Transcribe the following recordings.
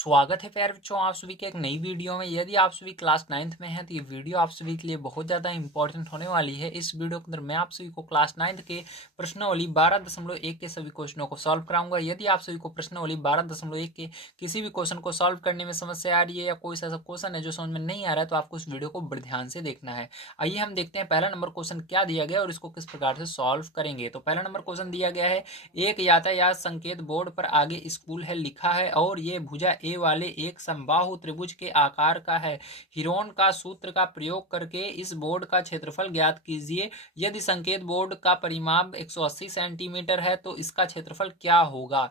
स्वागत है प्यारे बच्चों आप सभी के एक नई वीडियो में। यदि आप सभी क्लास 9th में हैं तो ये वीडियो आप सभी के लिए बहुत ज़्यादा इंपॉर्टेंट होने वाली है। इस वीडियो के अंदर मैं आप सभी को क्लास 9th के प्रश्नावली 12.1 के सभी क्वेश्चनों को सॉल्व कराऊंगा। यदि आप सभी को प्रश्नावली 12.1 के किसी भी क्वेश्चन को सॉल्व करने में समस्या आ रही है या कोई ऐसा क्वेश्चन है जो समझ में नहीं आ रहा है तो आपको इस वीडियो को बड़े ध्यान से देखना है। आइए हम देखते हैं पहला नंबर क्वेश्चन क्या दिया गया और इसको किस प्रकार से सॉल्व करेंगे। तो पहला नंबर क्वेश्चन दिया गया है, एक यातायात संकेत बोर्ड पर आगे स्कूल है लिखा है और ये भुजा ए वाले एक समबाहु त्रिभुज के आकार का है। हिरोन का सूत्र का प्रयोग करके इस बोर्ड का क्षेत्रफल ज्ञात कीजिए। यदि संकेत बोर्ड का परिमाप 180 सेंटीमीटर है तो इसका क्षेत्रफल क्या होगा।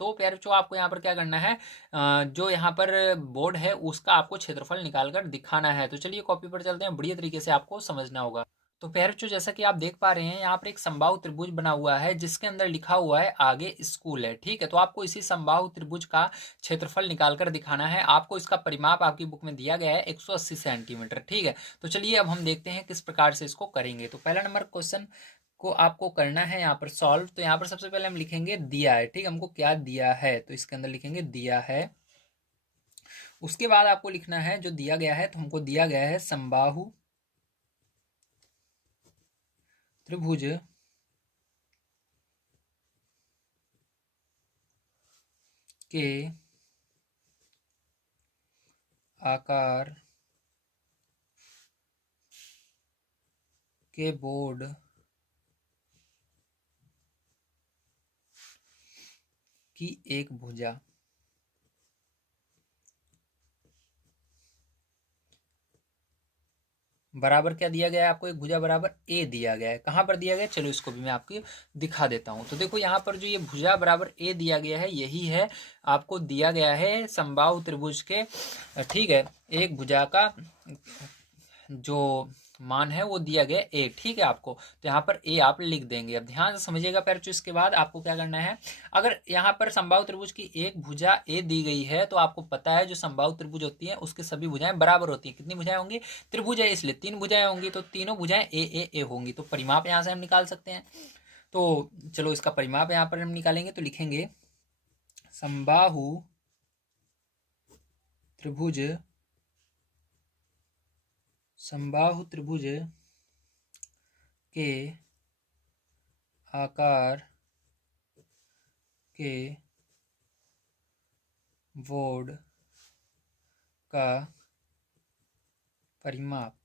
तो प्यारे बच्चों आपको यहाँ पर क्या करना है, जो यहाँ पर बोर्ड है उसका आपको क्षेत्रफल निकाल कर दिखाना है। तो चलिए कॉपी पर चलते हैं, बढ़िया तरीके से आपको समझना होगा। तो प्यारे बच्चों जैसा कि आप देख पा रहे हैं यहाँ पर एक समबाहु त्रिभुज बना हुआ है जिसके अंदर लिखा हुआ है आगे स्कूल है। ठीक है, तो आपको इसी समबाहु त्रिभुज का क्षेत्रफल निकालकर दिखाना है। आपको इसका परिमाप आपकी बुक में दिया गया है 180 सेंटीमीटर। ठीक है, तो चलिए अब हम देखते हैं किस प्रकार से इसको करेंगे। तो पहला नंबर क्वेश्चन को आपको करना है यहाँ पर सॉल्व। तो यहाँ पर सबसे पहले हम लिखेंगे दिया है। ठीक, हमको क्या दिया है तो इसके अंदर लिखेंगे दिया है। उसके बाद आपको लिखना है जो दिया गया है, तो हमको दिया गया है समबाहु त्रिभुज के आकार के बोर्ड की एक भुजा बराबर क्या दिया गया है, आपको एक भुजा बराबर ए दिया गया है। कहाँ पर दिया गया है, चलो इसको भी मैं आपको दिखा देता हूँ। तो देखो यहाँ पर जो ये भुजा बराबर ए दिया गया है यही है आपको दिया गया है समबाहु त्रिभुज के। ठीक है, एक भुजा का जो मान है वो दिया गया ए। ठीक है, आपको तो यहाँ पर ए आप लिख देंगे। अब ध्यान से समझिएगा पैर, इसके बाद आपको क्या करना है, अगर यहाँ पर समबाहु त्रिभुज की एक भुजा ए दी गई है तो आपको पता है जो समबाहु त्रिभुज होती है उसकी सभी भुजाएं बराबर होती हैं। कितनी भुजाएं होंगी, त्रिभुज है इसलिए 3 भुजाएं होंगी, तो तीनों भुजाएं ए ए ए होंगी। तो परिमाप यहाँ से हम निकाल सकते हैं। तो चलो इसका परिमाप यहाँ पर हम निकालेंगे। तो लिखेंगे समबाहु त्रिभुज समबाहु त्रिभुज के आकार के बोर्ड का परिमाप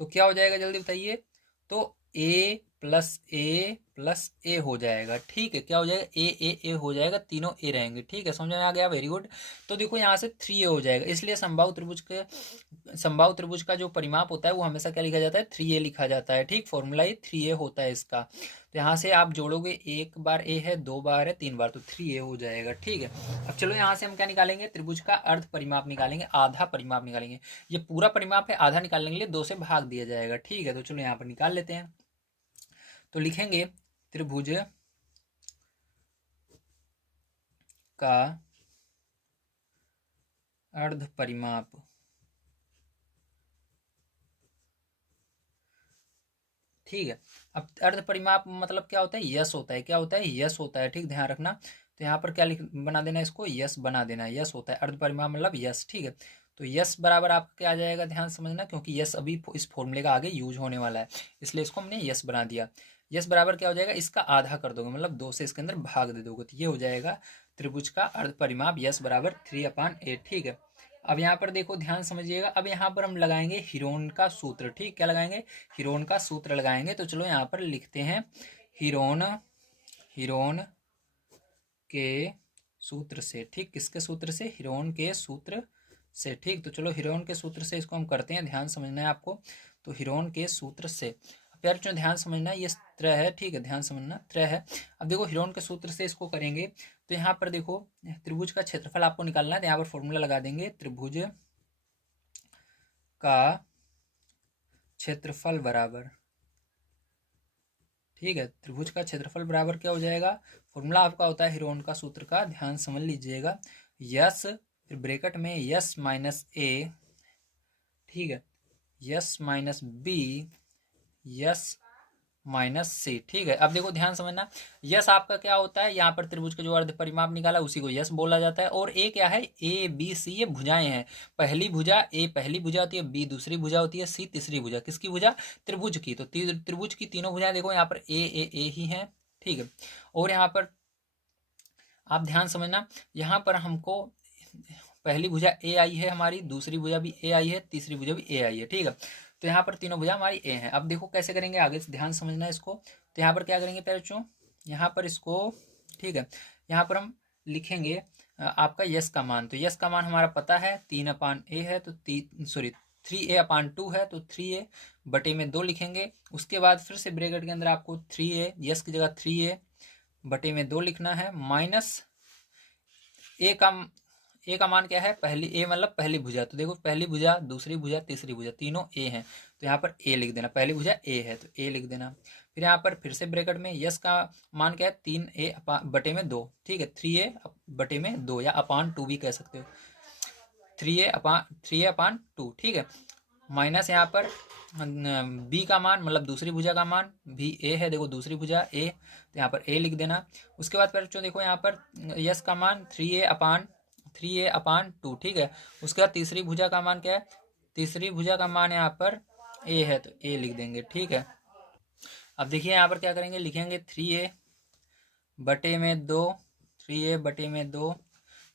तो क्या हो जाएगा, जल्दी बताइए। तो a प्लस ए हो जाएगा। ठीक है, क्या हो जाएगा, ए हो जाएगा, तीनों ए रहेंगे। ठीक है, समझ में आ गया, वेरी गुड। तो देखो यहाँ से 3a हो जाएगा, इसलिए समबाहु त्रिभुज का जो परिमाप होता है वो हमेशा क्या लिखा जाता है, 3a लिखा जाता है। ठीक, फॉर्मूला ये 3a होता है इसका। तो यहाँ से आप जोड़ोगे, एक बार ए है, दो बार है, तीन बार, तो 3a हो जाएगा। ठीक है, अब चलो यहाँ से हम क्या निकालेंगे, त्रिभुज का अर्ध परिमाप निकालेंगे, आधा परिमाप निकालेंगे। ये पूरा परिमाप है, आधा निकालने के लिए 2 से भाग दिया जाएगा। ठीक है, तो चलो यहाँ पर निकाल लेते हैं। तो लिखेंगे त्रिभुज का अर्ध परिमाप ठीक है, अब अर्ध परिमाप मतलब क्या होता है, यस होता है। क्या होता है, यस होता है। ठीक, ध्यान रखना। तो यहाँ पर क्या लिख बना देना है, इसको यस बना देना है। यस होता है अर्ध परिमाप मतलब यस। ठीक है, तो यस बराबर आपका क्या आ जाएगा, ध्यान समझना, क्योंकि यस अभी इस फॉर्मूले का आगे यूज होने वाला है इसलिए इसको हमने यस बना दिया। यस बराबर क्या हो जाएगा, इसका आधा कर दोगे मतलब 2 से इसके अंदर भाग दे दोगे, तो ये हो जाएगा त्रिभुज का अर्ध परिमाप यस बराबर 3/8। ठीक है, अब यहाँ पर देखो, ध्यान समझिएगा। अब यहाँ पर हम लगाएंगे हिरोन का सूत्र। ठीक, क्या लगाएंगे, हिरोन का सूत्र लगाएंगे। तो चलो यहाँ पर लिखते हैं हिरोन हिरोन के सूत्र से। ठीक, किसके सूत्र से, हिरोन के सूत्र से। ठीक, तो चलो हिरोन के सूत्र से इसको हम करते हैं, ध्यान समझना है आपको। तो हिरोन के सूत्र से प्यार जो ध्यान समझना है, ये त्रय है। ठीक है, ध्यान समझना, त्रय है। अब देखो हिरोन के सूत्र से इसको करेंगे तो यहाँ पर देखो त्रिभुज का क्षेत्रफल आपको निकालना है, तो यहाँ पर फॉर्मूला लगा देंगे, त्रिभुज का क्षेत्रफल बराबर। ठीक है, त्रिभुज का क्षेत्रफल बराबर क्या हो जाएगा, फॉर्मूला आपका होता है हिरोन का सूत्र का, ध्यान समझ लीजिएगा, यस फिर ब्रैकेट में यस माइनस ए। ठीक है, S minus B, S minus C. ठीक है, अब देखो ध्यान समझना, यस आपका क्या होता है, यहाँ पर त्रिभुज का जो अर्ध परिमाप निकाला उसी को यस बोला जाता है। और ए क्या है, ए बी सी ये भुजाएं हैं। पहली भुजा ए पहली भुजा होती है, बी दूसरी भुजा होती है, सी तीसरी भुजा। किसकी भुजा, त्रिभुज की। तो त्रिभुज की तीनों भुजाएं देखो यहाँ पर ए ही है। ठीक है, और यहाँ पर आप ध्यान समझना, यहाँ पर हमको पहली भुजा ए आई है हमारी, दूसरी भुजा भी ए आई है, तीसरी भुजा भी ए आई है। ठीक है, तो यहाँ पर तीनों भुजा हमारी ए है। अब देखो कैसे करेंगे, आगे से ध्यान समझना इसको। तो यहाँ पर क्या करेंगे प्यारे बच्चों, यहाँ पर इसको, ठीक है, यहाँ पर हम लिखेंगे आपका यस का मान। तो यस का मान हमारा पता है 3/a है, तो 3a/2 है, तो 3a बटे में 2 लिखेंगे। उसके बाद फिर से ब्रैकेट के अंदर आपको 3a, यस की जगह 3a बटे में 2 लिखना है, माइनस ए का मान क्या है, पहली ए मतलब पहली भुजा। तो देखो पहली भुजा, दूसरी भुजा, तीसरी भुजा, तीनों ए हैं, तो यहाँ पर ए लिख देना। पहली भुजा ए है तो ए लिख देना। फिर यहाँ पर फिर से ब्रैकेट में यस का मान क्या है, 3a बटे में 2। ठीक है, 3a बटे में 2 या अपान 2 भी कह सकते हो, 3a/2। ठीक है, माइनस यहाँ पर बी का मान मतलब दूसरी भुजा का मान, भी ए है, देखो दूसरी भुजा ए, तो यहाँ पर ए लिख देना। उसके बाद बच्चों देखो यहाँ पर यस का मान 3a/2। ठीक है, उसके बाद तीसरी भुजा का मान क्या है, तीसरी भुजा का मान यहाँ पर ए है, तो ए लिख देंगे। ठीक है, अब देखिए यहाँ पर क्या करेंगे, लिखेंगे 3a बटे में 2, 3a बटे में 2।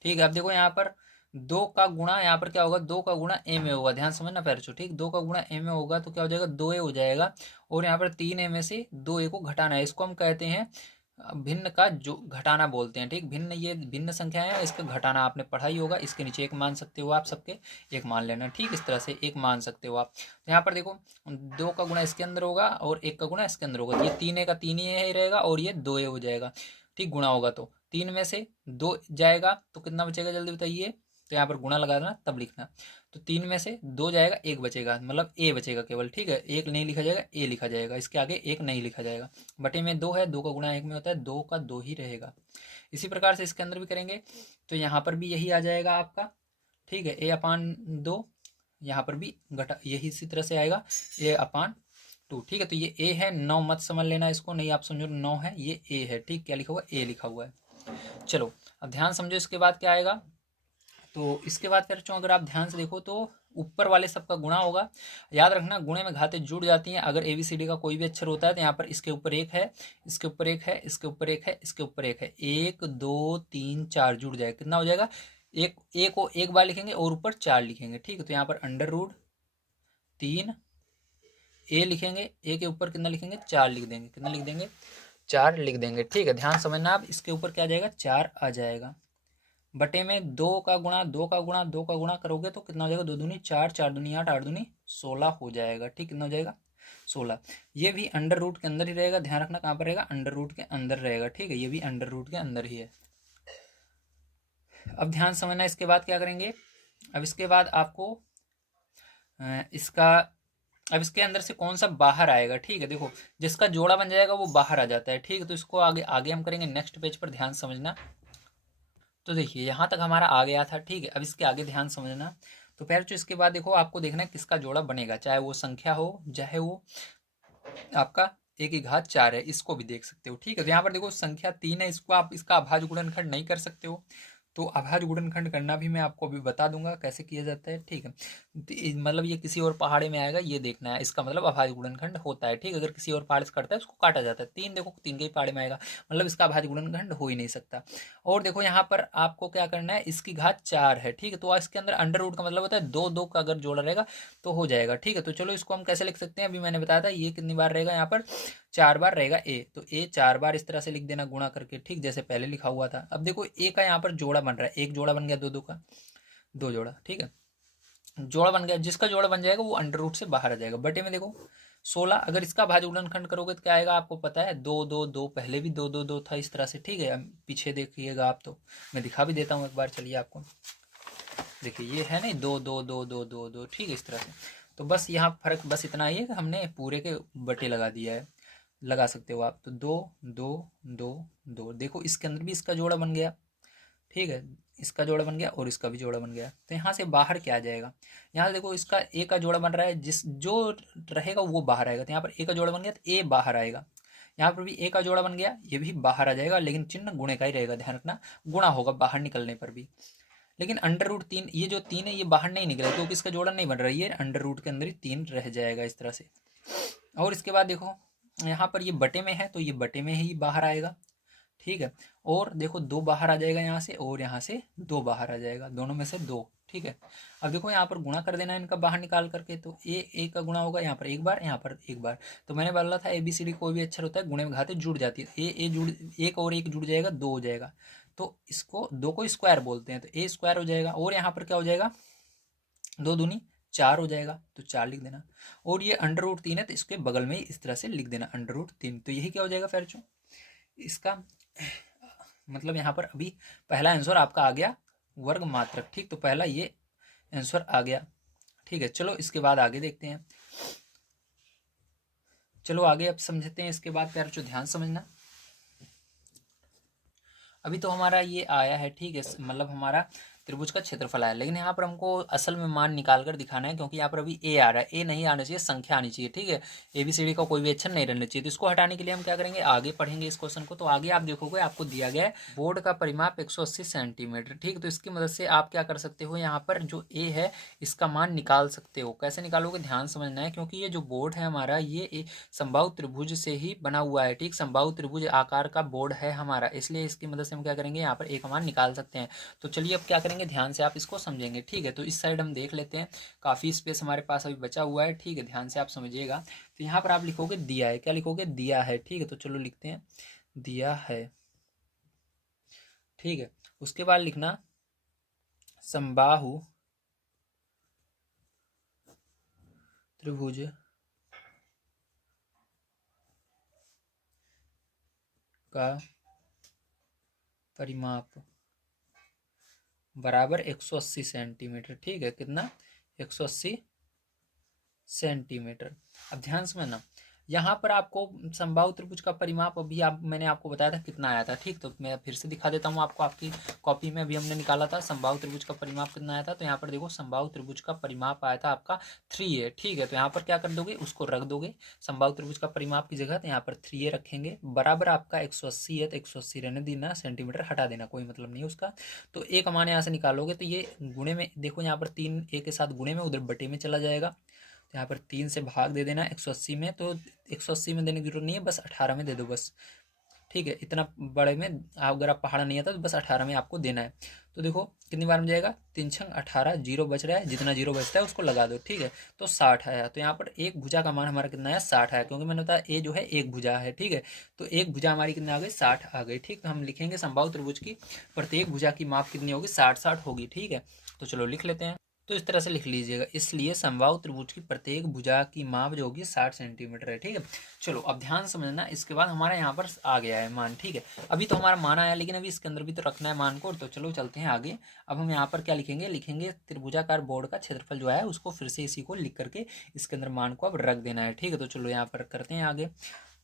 ठीक है, अब देखो यहाँ पर 2 का गुणा, यहाँ पर क्या होगा, 2 का गुणा ए में होगा। ध्यान समझना प्यारे बच्चों, ठीक, 2 का गुणा ए में होगा तो क्या हो जाएगा, 2a हो जाएगा। और यहाँ पर 3a में से 2a को घटाना है, इसको हम कहते हैं भिन्न का जो घटाना बोलते हैं। ठीक, भिन्न, ये भिन्न संख्या है, इसका घटाना आपने पढ़ा ही होगा। इसके नीचे एक मान सकते हो आप, सबके एक मान लेना। ठीक, इस तरह से एक मान सकते हो आप। तो यहाँ पर देखो 2 का गुणा इसके अंदर होगा और 1 का गुणा इसके अंदर होगा, ये 3a का 3a ही रहेगा और ये 2a हो जाएगा। ठीक, गुणा होगा तो 3 में से 2 जाएगा तो कितना बचेगा, जल्दी बताइए। तो यहाँ पर गुणा लगा देना तब लिखना। तो 3 में से 2 जाएगा, 1 बचेगा, मतलब ए बचेगा केवल। ठीक है, 1 नहीं लिखा जाएगा, ए लिखा जाएगा, इसके आगे 1 नहीं लिखा जाएगा। बटे में 2 है, 2 का गुणा 1 में होता है, 2 का 2 ही रहेगा। इसी प्रकार से इसके अंदर भी करेंगे तो यहाँ पर भी यही आ जाएगा आपका। ठीक है, a/2, यहाँ पर भी घटा यही इसी तरह से आएगा, a/2। ठीक है, तो ये a है, 9 मत समझ लेना इसको, नहीं आप समझो 9 है, ये a है। ठीक, क्या लिखा हुआ, a लिखा हुआ है। चलो अब ध्यान समझो, इसके बाद क्या आएगा। तो इसके बाद फिर अगर आप ध्यान से देखो तो ऊपर वाले सबका गुणा होगा। याद रखना, गुणे में घातें जुड़ जाती हैं। अगर ABCD का कोई भी अक्षर होता है तो यहाँ पर इसके ऊपर 1 है, इसके ऊपर 1 है, इसके ऊपर 1 है, इसके ऊपर 1 है, 1 2 3 4 जुड़ जाएगा। कितना हो जाएगा, एक ए को एक बार लिखेंगे और ऊपर 4 लिखेंगे। ठीक है, तो यहाँ पर √3 ए लिखेंगे, ए के ऊपर कितना लिखेंगे, 4 लिख देंगे। कितना लिख देंगे, 4 लिख देंगे। ठीक है, ध्यान समझना, आप इसके ऊपर क्या आ जाएगा, 4 आ जाएगा। बटे में 2 का गुणा, 2 का गुणा, 2 का गुणा करोगे तो कितना हो जाएगा, 2 दूनी 4, 4 दूनी 8, 8 दूनी 16 हो जाएगा। ठीक, कितना हो जाएगा, 16। ये भी अंडर रूट के अंदर ही रहेगा, ध्यान रखना कहाँ पर रहेगा, अंडर रूट के अंदर रहेगा। ठीक है, ये भी अंडर रूट के अंदर ही है। अब ध्यान समझना, इसके बाद क्या करेंगे। अब इसके बाद आपको इसका, अब इसके अंदर से कौन सा बाहर आएगा। ठीक है, देखो जिसका जोड़ा बन जाएगा वो बाहर आ जाता है। ठीक है, तो इसको आगे आगे हम करेंगे नेक्स्ट पेज पर, ध्यान समझना। तो देखिए यहाँ तक हमारा आ गया था। ठीक है, अब इसके आगे ध्यान समझना। तो पहले तो इसके बाद देखो आपको देखना है किसका जोड़ा बनेगा, चाहे वो संख्या हो, चाहे वो आपका a की घात 4 है, इसको भी देख सकते हो। ठीक है, तो यहाँ पर देखो संख्या 3 है, इसको आप इसका अभाज्य गुणनखंड नहीं कर सकते हो। तो अभाज्य गुणनखंड करना भी मैं आपको अभी बता दूंगा कैसे किया जाता है। ठीक है, मतलब ये किसी और पहाड़े में आएगा, ये देखना है, इसका मतलब अभाज्य गुणनखंड होता है। ठीक है, अगर किसी और पहाड़ से कटता है उसको काटा जाता है। 3 देखो 3 के ही पहाड़े में आएगा, मतलब इसका अभाज्य गुणनखंड हो ही नहीं सकता। और देखो यहाँ पर आपको क्या करना है, इसकी घात 4 है। ठीक है, तो इसके अंदर अंडर रूट का मतलब होता है 2 2 का अगर जोड़ा रहेगा तो हो जाएगा। ठीक है, तो चलो इसको हम कैसे लिख सकते हैं, अभी मैंने बताया था, ये कितनी बार रहेगा, यहाँ पर 4 बार रहेगा a, तो a 4 बार इस तरह से लिख देना गुणा करके। ठीक, जैसे पहले लिखा हुआ था। अब देखो a का यहाँ पर जोड़ा बन रहा है, एक जोड़ा बन गया, 2 2 का 2 जोड़ा। ठीक है, जोड़ा बन गया, जिसका जोड़ा बन जाएगा वो अंडर रूट से बाहर आ जाएगा। बटे में देखो 16, अगर इसका भाज्य गुणनखंड करोगे तो क्या आएगा, आपको पता है 2 2 2, पहले भी 2 2 2 था इस तरह से। ठीक है, पीछे देखिएगा आप, तो मैं दिखा भी देता हूँ एक बार, चलिए आपको देखिए, ये है नहीं 2 2 2 2 2 2। ठीक है, इस तरह से। तो बस यहाँ फर्क बस इतना ही है कि हमने पूरे के बटे लगा दिया है, लगा सकते हो आप। तो 2 2 2 2, देखो इसके अंदर भी इसका जोड़ा बन गया। ठीक है, इसका जोड़ा बन गया और इसका भी जोड़ा बन गया। तो यहाँ से बाहर क्या आ जाएगा, यहाँ से देखो इसका ए का जोड़ा बन रहा है, जिस जो रहेगा वो बाहर आएगा। तो यहाँ पर ए का जोड़ा बन गया तो ए बाहर आएगा, यहाँ पर भी ए का जोड़ा बन गया, ये भी बाहर आ जाएगा, लेकिन चिन्ह गुणे का ही रहेगा, ध्यान रखना गुणा होगा बाहर निकलने पर भी। लेकिन अंडर रूट 3, ये जो 3 है ये बाहर नहीं निकला क्योंकि इसका जोड़ा नहीं बन रहा है, ये अंडर रूट के अंदर ही 3 रह जाएगा इस तरह से। और इसके बाद देखो यहाँ पर ये बटे में है तो ये बटे में ही बाहर आएगा, ठीक है। और देखो 2 बाहर आ जाएगा यहाँ से, और यहाँ से 2 बाहर आ जाएगा, दोनों में से 2, ठीक है। अब देखो यहाँ पर गुणा कर देना है इनका बाहर निकाल करके, तो ए का गुणा होगा यहाँ पर एक बार, यहाँ पर एक बार। तो मैंने बोला था ABCD कोई भी अक्षर होता है गुणे में घाते जुड़ जाती है, ए जुड़, एक और एक जुड़ जाएगा 2 हो जाएगा, तो इसको 2 को स्क्वायर बोलते हैं, तो ए स्क्वायर हो जाएगा। और यहाँ पर क्या हो जाएगा, 2 दूनी 4 हो जाएगा, तो 4 लिख देना। और ये अंडर रूट 3 है तो इसके बगल में ही इस तरह से लिख देना अंडर रूट 3। तो यही क्या हो जाएगा फिर जो इसका मतलब यहाँ पर अभी पहला आंसर आपका आ गया वर्ग मात्रक, ठीक। तो पहला ये आंसर आ गया, ठीक है। चलो इसके बाद आगे देखते हैं, चलो आगे अब समझते हैं। इसके बाद प्यार जो ध्यान समझना, अभी तो हमारा ये आया है, ठीक है, मतलब हमारा त्रिभुज का क्षेत्रफल आया, लेकिन यहाँ पर हमको असल में मान निकाल कर दिखाना है, क्योंकि यहाँ पर अभी ए आ रहा है, ए नहीं आना चाहिए, संख्या आनी चाहिए, ठीक है। ABCD का कोई भी अक्षर नहीं रहना चाहिए। तो इसको हटाने के लिए हम क्या करेंगे, आगे पढ़ेंगे इस क्वेश्चन को। तो आगे आप देखोगे आपको दिया गया है बोर्ड का परिमाप 180 सेंटीमीटर, ठीक। तो इसकी मदद से आप क्या कर सकते हो, यहाँ पर जो ए है इसका मान निकाल सकते हो। कैसे निकालोगे, ध्यान समझना है, क्योंकि ये जो बोर्ड है हमारा ये समबाहु त्रिभुज से ही बना हुआ है, ठीक। समबाहु त्रिभुज आकार का बोर्ड है हमारा, इसलिए इसकी मदद से हम क्या करेंगे, यहाँ पर ए का मान निकाल सकते हैं। तो चलिए अब क्या करेंगे, ध्यान से आप इसको समझेंगे, ठीक है। तो इस साइड हम देख लेते हैं, काफ़ी स्पेस हमारे पास अभी बचा हुआ है, ठीक है, ध्यान से आप समझिएगा। तो यहाँ पर आप लिखोगे दिया है, क्या लिखोगे, दिया है, ठीक है। तो चलो लिखते हैं दिया है, ठीक है। उसके बाद लिखना समबाहु त्रिभुज का परिमाप बराबर 180 सेंटीमीटर, ठीक है। कितना, 180 सेंटीमीटर। अब ध्यान समझना, यहाँ पर आपको समबाहु त्रिभुज का परिमाप अभी मैंने आपको बताया था कितना आया था, ठीक। तो मैं फिर से दिखा देता हूँ आपको, आपकी कॉपी में अभी हमने निकाला था समबाहु त्रिभुज का परिमाप कितना आया था। तो यहाँ पर देखो समबाहु त्रिभुज का परिमाप आया था आपका 3a, ठीक है। तो यहाँ पर क्या कर दोगे, उसको रख दोगे समबाहु त्रिभुज का परिमाप की जगह, तो यहाँ पर 3a रखेंगे, बराबर आपका 180 है, तो 180 रहने देना, सेंटीमीटर हटा देना, कोई मतलब नहीं उसका। तो ए का मान यहाँ से निकालोगे तो ये गुणे में, देखो यहाँ पर 3 a के साथ गुणे में, उधर बटे में चला जाएगा। तो यहाँ पर 3 से भाग दे देना 180 में, तो 180 में देने की जरूरत नहीं है, बस 18 में दे दो बस, ठीक है। इतना बड़े में अगर आप पहाड़ा नहीं आता तो बस 18 में आपको देना है। तो देखो कितनी बार में जाएगा, 3 छंग 18, जीरो बच रहा है, जितना जीरो बचता है उसको लगा दो, ठीक है। तो 60 आया। तो यहाँ पर एक भुजा का मान हमारा कितना है, 60 आया, क्योंकि मैंने बताया ए जो है एक भुजा है, ठीक है। तो एक भुजा हमारी कितनी आ गई, 60 आ गई, ठीक। तो हम लिखेंगे समबाहु त्रिभुज की प्रत्येक भुजा की माप कितनी होगी, 60 होगी, ठीक है। तो चलो लिख लेते हैं, तो इस तरह से लिख लीजिएगा। इसलिए समबाहु त्रिभुज की प्रत्येक भुजा की माप जो होगी 60 सेंटीमीटर है, ठीक है। चलो अब ध्यान समझना, इसके बाद हमारा यहाँ पर आ गया है मान, ठीक है। अभी तो हमारा मान आया, लेकिन अभी इसके अंदर भी तो रखना है मान को। तो चलो चलते हैं आगे। अब हम यहाँ पर क्या लिखेंगे, लिखेंगे त्रिभुजाकार बोर्ड का क्षेत्रफल जो है उसको फिर से इसी को लिख करके इसके अंदर मान को अब रख देना है, ठीक है। तो चलो यहाँ पर करते हैं आगे,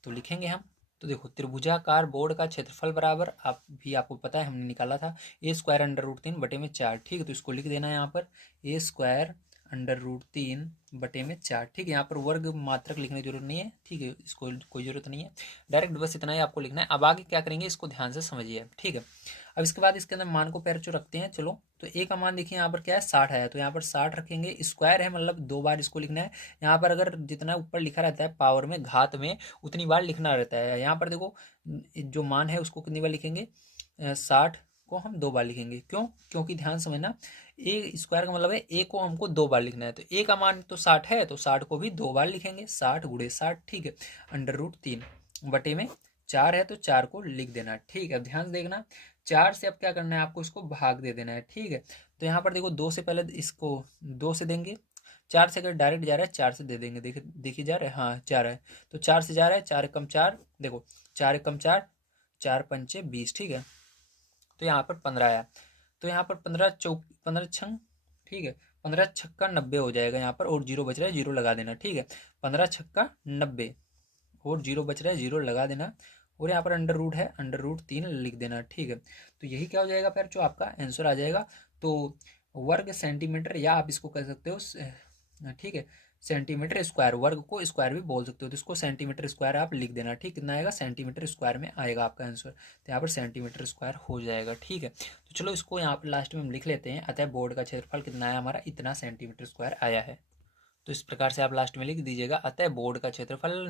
तो लिखेंगे हम। तो देखो त्रिभुजाकार बोर्ड का क्षेत्रफल बराबर, आप भी आपको पता है हमने निकाला था, ए स्क्वायर अंडर रूट 3 बटे में 4, ठीक है। तो इसको लिख देना है यहाँ पर ए स्क्वायर अंडर रूट 3 बटे में 4, ठीक है। यहाँ पर वर्ग मात्रक लिखने की जरूरत नहीं है, ठीक है, इसको कोई जरूरत नहीं है, डायरेक्ट बस इतना ही आपको लिखना है। अब आगे क्या करेंगे इसको ध्यान से समझिए, ठीक है। अब इसके बाद इसके अंदर मान को पैर जो रखते हैं, चलो। तो ए का मान देखिए यहाँ पर क्या है, 60 है, तो यहाँ पर 60 रखेंगे, स्क्वायर है मतलब 2 बार इसको लिखना है। यहाँ पर अगर जितना ऊपर लिखा रहता है पावर में, घात में, उतनी बार लिखना रहता है। यहाँ पर देखो जो मान है उसको कितनी बार लिखेंगे, 60 को हम 2 बार लिखेंगे, क्यों, क्योंकि ध्यान समझना, ए स्क्वायर का मतलब है ए को हमको 2 बार लिखना है। तो ए का मान तो 60 है, तो 60 को भी 2 बार लिखेंगे, 60 गुणे 60, ठीक है। अंडर रूट 3 बटे में 4 है, तो 4 को लिख देना, ठीक है। ध्यान देखना, 4 से अब क्या करना है आपको, इसको भाग दे देना है, ठीक है। तो यहाँ पर देखो 2 से पहले इसको 2 से देंगे, 4 से अगर डायरेक्ट जा रहा है 4 से दे देंगे, देखिए जा रहा है, हाँ जा रहा है, तो 4 से जा रहा है, 4 एकम 4, देखो 4 एकम 4, 4 पंचे 20, ठीक है। तो यहाँ पर 15 आया। तो यहाँ पर 15 छंग, ठीक है, 15 छक्का 90 हो जाएगा यहाँ पर, और जीरो बच रहा है, जीरो लगा देना, ठीक है। 15 छक्का 90 और जीरो बच रहा है, जीरो लगा देना, और यहाँ पर अंडर रूट है, अंडर रूट 3 लिख देना, ठीक है। तो यही क्या हो जाएगा फिर जो आपका आंसर आ जाएगा। तो वर्ग सेंटीमीटर, या आप इसको कह सकते हो ठीक है, सेंटीमीटर स्क्वायर, वर्ग को स्क्वायर भी बोल सकते हो, तो इसको सेंटीमीटर स्क्वायर आप लिख देना, ठीक। कितना आएगा, सेंटीमीटर स्क्वायर में आएगा आपका आंसर, तो यहाँ पर सेंटीमीटर स्क्वायर हो जाएगा, ठीक है। तो चलो इसको यहाँ पर लास्ट में हम लिख लेते हैं, अतः बोर्ड का क्षेत्रफल कितना है हमारा, इतना सेंटीमीटर स्क्वायर आया है। तो इस प्रकार से आप लास्ट में लिख दीजिएगा, अतः बोर्ड का क्षेत्रफल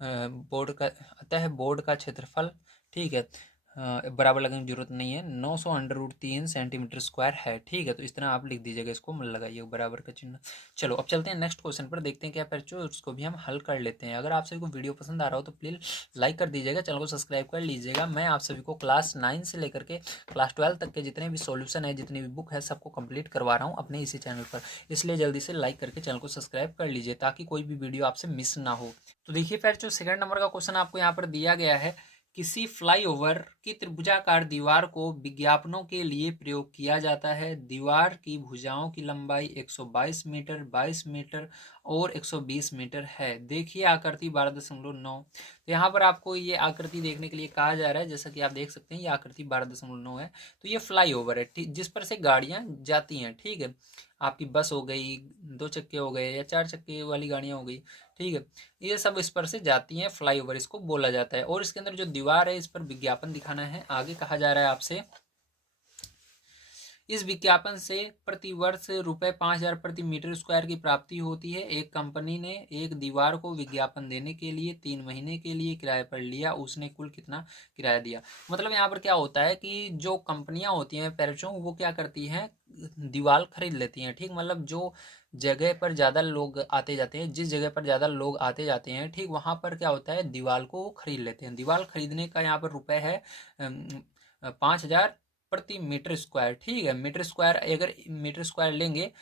अतः बोर्ड का क्षेत्रफल, ठीक है, बराबर लगने की जरूरत नहीं है, 900 अंडर रूट 3 सेंटीमीटर स्क्वायर है, ठीक है। तो इस तरह आप लिख दीजिएगा, इसको लगाइए बराबर का चिन्ह। चलो अब चलते हैं नेक्स्ट क्वेश्चन पर, देखते हैं क्या बच्चों, उसको भी हम हल कर लेते हैं। अगर आप सभी को वीडियो पसंद आ रहा हो तो प्लीज़ लाइक कर दीजिएगा, चैनल को सब्सक्राइब कर लीजिएगा। मैं आप सभी को क्लास 9 से लेकर के क्लास 12 तक के जितने भी सॉल्यूशन है, जितनी भी बुक है, सबको कंप्लीट करवा रहा हूँ अपने इसी चैनल पर, इसलिए जल्दी से लाइक करके चैनल को सब्सक्राइब कर लीजिए ताकि कोई भी वीडियो आपसे मिस ना हो। तो देखिए फिर जो सेकंड नंबर का क्वेश्चन आपको यहाँ पर दिया गया है, किसी फ्लाईओवर की त्रिभुजाकार दीवार को विज्ञापनों के लिए प्रयोग किया जाता है। दीवार की भुजाओं की लंबाई 122 मीटर, 22 मीटर और 120 मीटर है। देखिए आकृति 12.9। तो यहाँ पर आपको ये आकृति देखने के लिए कहा जा रहा है, जैसा कि आप देख सकते हैं ये आकृति 12.9 है। तो ये फ्लाईओवर है जिस पर से गाड़ियाँ जाती हैं, ठीक है। आपकी बस हो गई, 2 चक्के हो गए या 4 चक्के वाली गाड़ियाँ हो गई, ठीक है। ये सब इस पर से जाती हैं, फ्लाईओवर इसको बोला जाता है। और इसके अंदर जो दीवार है, इस पर विज्ञापन दिखाना है। आगे कहा जा रहा है आपसे, इस विज्ञापन से प्रति वर्ष ₹5,000 प्रति मीटर स्क्वायर की प्राप्ति होती है। एक कंपनी ने एक दीवार को विज्ञापन देने के लिए 3 महीने के लिए किराए पर लिया, उसने कुल कितना किराया दिया। मतलब यहाँ पर क्या होता है कि जो कंपनियां होती हैं पैरचों, वो क्या करती हैं, दीवार खरीद लेती हैं, ठीक। मतलब जो जगह पर ज़्यादा लोग आते जाते हैं, जिस जगह पर ज़्यादा लोग आते जाते हैं, ठीक, वहाँ पर क्या होता है, दीवार को खरीद लेते हैं। दीवार खरीदने का यहाँ पर रुपये है 5,000 प्रति मीटर स्क्वायर, ठीक है। मीटर स्क्वायर, अगर मीटर स्क्वायर लेंगे,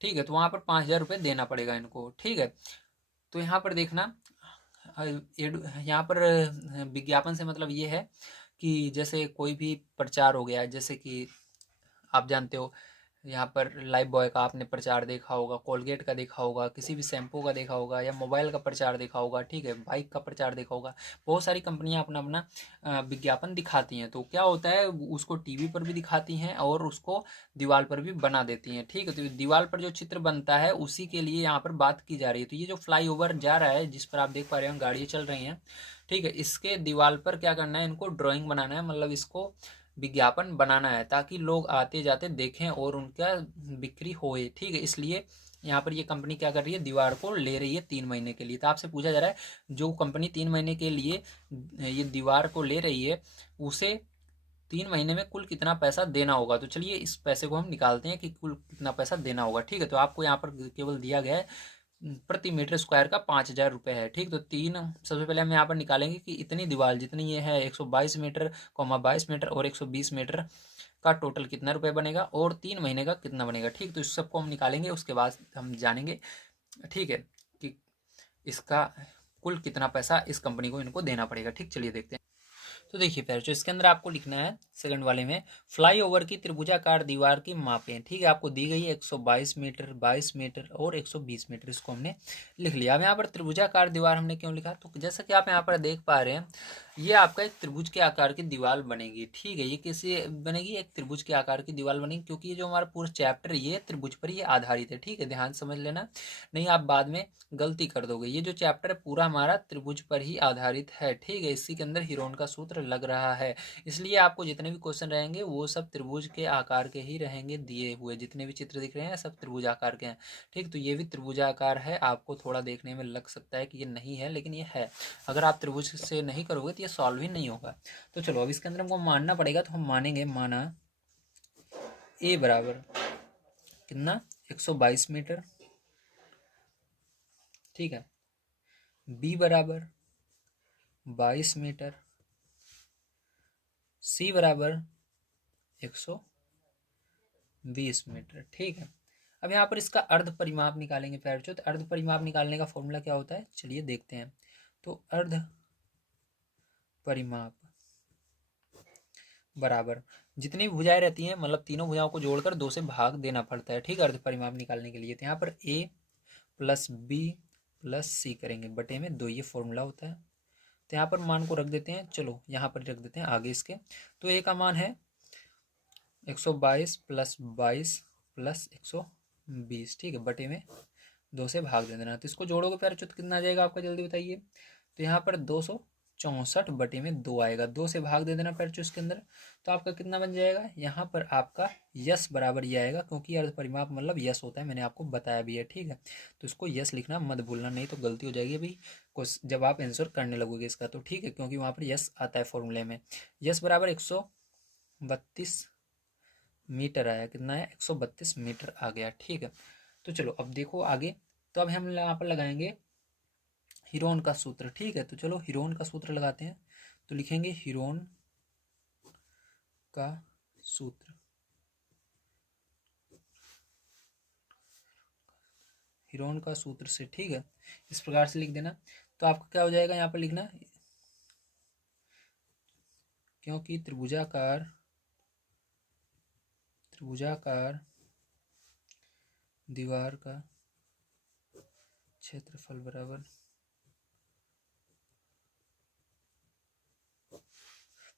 ठीक है, तो वहाँ पर 5,000 रुपये देना पड़ेगा इनको, ठीक है। तो यहाँ पर देखना, यहाँ पर विज्ञापन से मतलब ये है कि जैसे कोई भी प्रचार हो गया, जैसे कि आप जानते हो यहाँ पर लाइफ बॉय का आपने प्रचार देखा होगा, कोलगेट का देखा होगा, किसी भी शैम्पू का देखा होगा, या मोबाइल का प्रचार देखा होगा, ठीक है, बाइक का प्रचार देखा होगा। बहुत सारी कंपनियां अपना अपना विज्ञापन दिखाती हैं। तो क्या होता है, उसको टीवी पर भी दिखाती हैं और उसको दीवार पर भी बना देती हैं, ठीक है। तो दीवार पर जो चित्र बनता है उसी के लिए यहाँ पर बात की जा रही है। तो ये जो फ्लाईओवर जा रहा है, जिस पर आप देख पा रहे हैं गाड़ियाँ चल रही हैं, ठीक है, इसके दीवार पर क्या करना है, इनको ड्राइंग बनाना है, मतलब इसको विज्ञापन बनाना है ताकि लोग आते जाते देखें और उनका बिक्री होए, ठीक है। इसलिए यहाँ पर ये कंपनी क्या कर रही है, दीवार को ले रही है 3 महीने के लिए। तो आपसे पूछा जा रहा है, जो कंपनी 3 महीने के लिए ये दीवार को ले रही है, उसे 3 महीने में कुल कितना पैसा देना होगा। तो चलिए इस पैसे को हम निकालते हैं कि कुल कितना पैसा देना होगा, ठीक है। तो आपको यहाँ पर केवल दिया गया है प्रति मीटर स्क्वायर का 5,000 रुपये है, ठीक। तो सबसे पहले हम यहाँ पर निकालेंगे कि इतनी दीवार जितनी ये है 122 मीटर, 22 मीटर और 120 मीटर का टोटल कितना रुपये बनेगा और 3 महीने का कितना बनेगा, ठीक। तो इस सबको हम निकालेंगे, उसके बाद हम जानेंगे, ठीक है, कि इसका कुल कितना पैसा इस कंपनी को इनको देना पड़ेगा, ठीक। चलिए देखते हैं। तो देखिए फिर जो इसके अंदर आपको लिखना है सेकंड वाले में, फ्लाईओवर की त्रिभुजाकार दीवार की मापें, ठीक है। आपको दी गई है 122 मीटर, 22 मीटर और 120 मीटर, इसको हमने लिख लिया। अब यहाँ पर त्रिभुजाकार दीवार हमने क्यों लिखा, तो जैसा कि आप यहाँ पर देख पा रहे हैं, ये आपका एक त्रिभुज के आकार की दीवार बनेगी, ठीक है। ये कैसे बनेगी, एक त्रिभुज के आकार की दीवार बनेगी, क्योंकि ये जो हमारा पूरा चैप्टर ये त्रिभुज पर ही आधारित है, ठीक है। ध्यान समझ लेना, नहीं आप बाद में गलती कर दोगे। ये जो चैप्टर है पूरा हमारा त्रिभुज पर ही आधारित है, ठीक है। इसी के अंदर हीरोन का सूत्र लग रहा है, इसलिए आपको जितने भी क्वेश्चन रहेंगे वो सब त्रिभुज के आकार के ही रहेंगे दिए हुए। जितने भी चित्र दिख रहे हैं सब त्रिभुज आकार के हैं, ठीक। तो ये भी त्रिभुजाकार है, आपको थोड़ा देखने में लग सकता है कि ये नहीं है, लेकिन ये है। अगर आप त्रिभुज से नहीं करोगे तो ये सॉल्व ही नहीं होगा। तो चलो अब इसके अंदर हमको मानना पड़ेगा, तो हम मानेंगे, माना ए बराबर कितना 122 मीटर, ठीक है। बी बराबर 22 मीटर, सी बराबर 120 मीटर, ठीक है। अब यहाँ पर इसका अर्ध परिमाप निकालेंगे प्यारे। तो अर्ध परिमाप निकालने का फॉर्मूला क्या होता है, चलिए देखते हैं। तो अर्ध परिमाप बराबर जितनी भी भुजाएं रहती हैं, मतलब तीनों भुजाओं को जोड़कर 2 से भाग देना पड़ता है, ठीक है, अर्ध परिमाप निकालने के लिए। तो यहाँ पर a प्लस बी प्लस सी करेंगे बटे में 2, ये फॉर्मूला होता है। तो यहाँ पर मान को रख देते हैं, चलो यहाँ पर रख देते हैं आगे इसके। तो ए का मान है 122 प्लस 22 प्लस 120, ठीक है, बटे में 2 से भाग दे देना। तो इसको जोड़ोगे प्यारे तो कितना आ जाएगा आपका, जल्दी बताइए। तो यहाँ पर 264 बटे में 2 आएगा, 2 से भाग दे देना प्यारे इसके अंदर। तो आपका कितना बन जाएगा, यहाँ पर आपका यस बराबर ये आएगा, क्योंकि अर्ध परिमाप मतलब यस होता है, मैंने आपको बताया भी है, ठीक है। तो इसको यस लिखना मत भूलना, नहीं तो गलती हो जाएगी अभी कुछ जब आप आंसर करने लगोगे इसका, तो ठीक है, क्योंकि वहाँ पर यस आता है फॉर्मूले में। यस बराबर 132 मीटर आया, कितना है 132 मीटर आ गया, ठीक है। तो चलो अब देखो आगे, तो अब हम यहाँ पर लगाएंगे हीरोन का सूत्र, ठीक है। तो चलो हीरोन का सूत्र लगाते हैं। तो लिखेंगे हीरोन का सूत्र, हीरोन का सूत्र से, ठीक है, इस प्रकार से लिख देना। तो आपका क्या हो जाएगा, यहाँ पर लिखना, क्योंकि त्रिभुजाकार दीवार का क्षेत्रफल बराबर,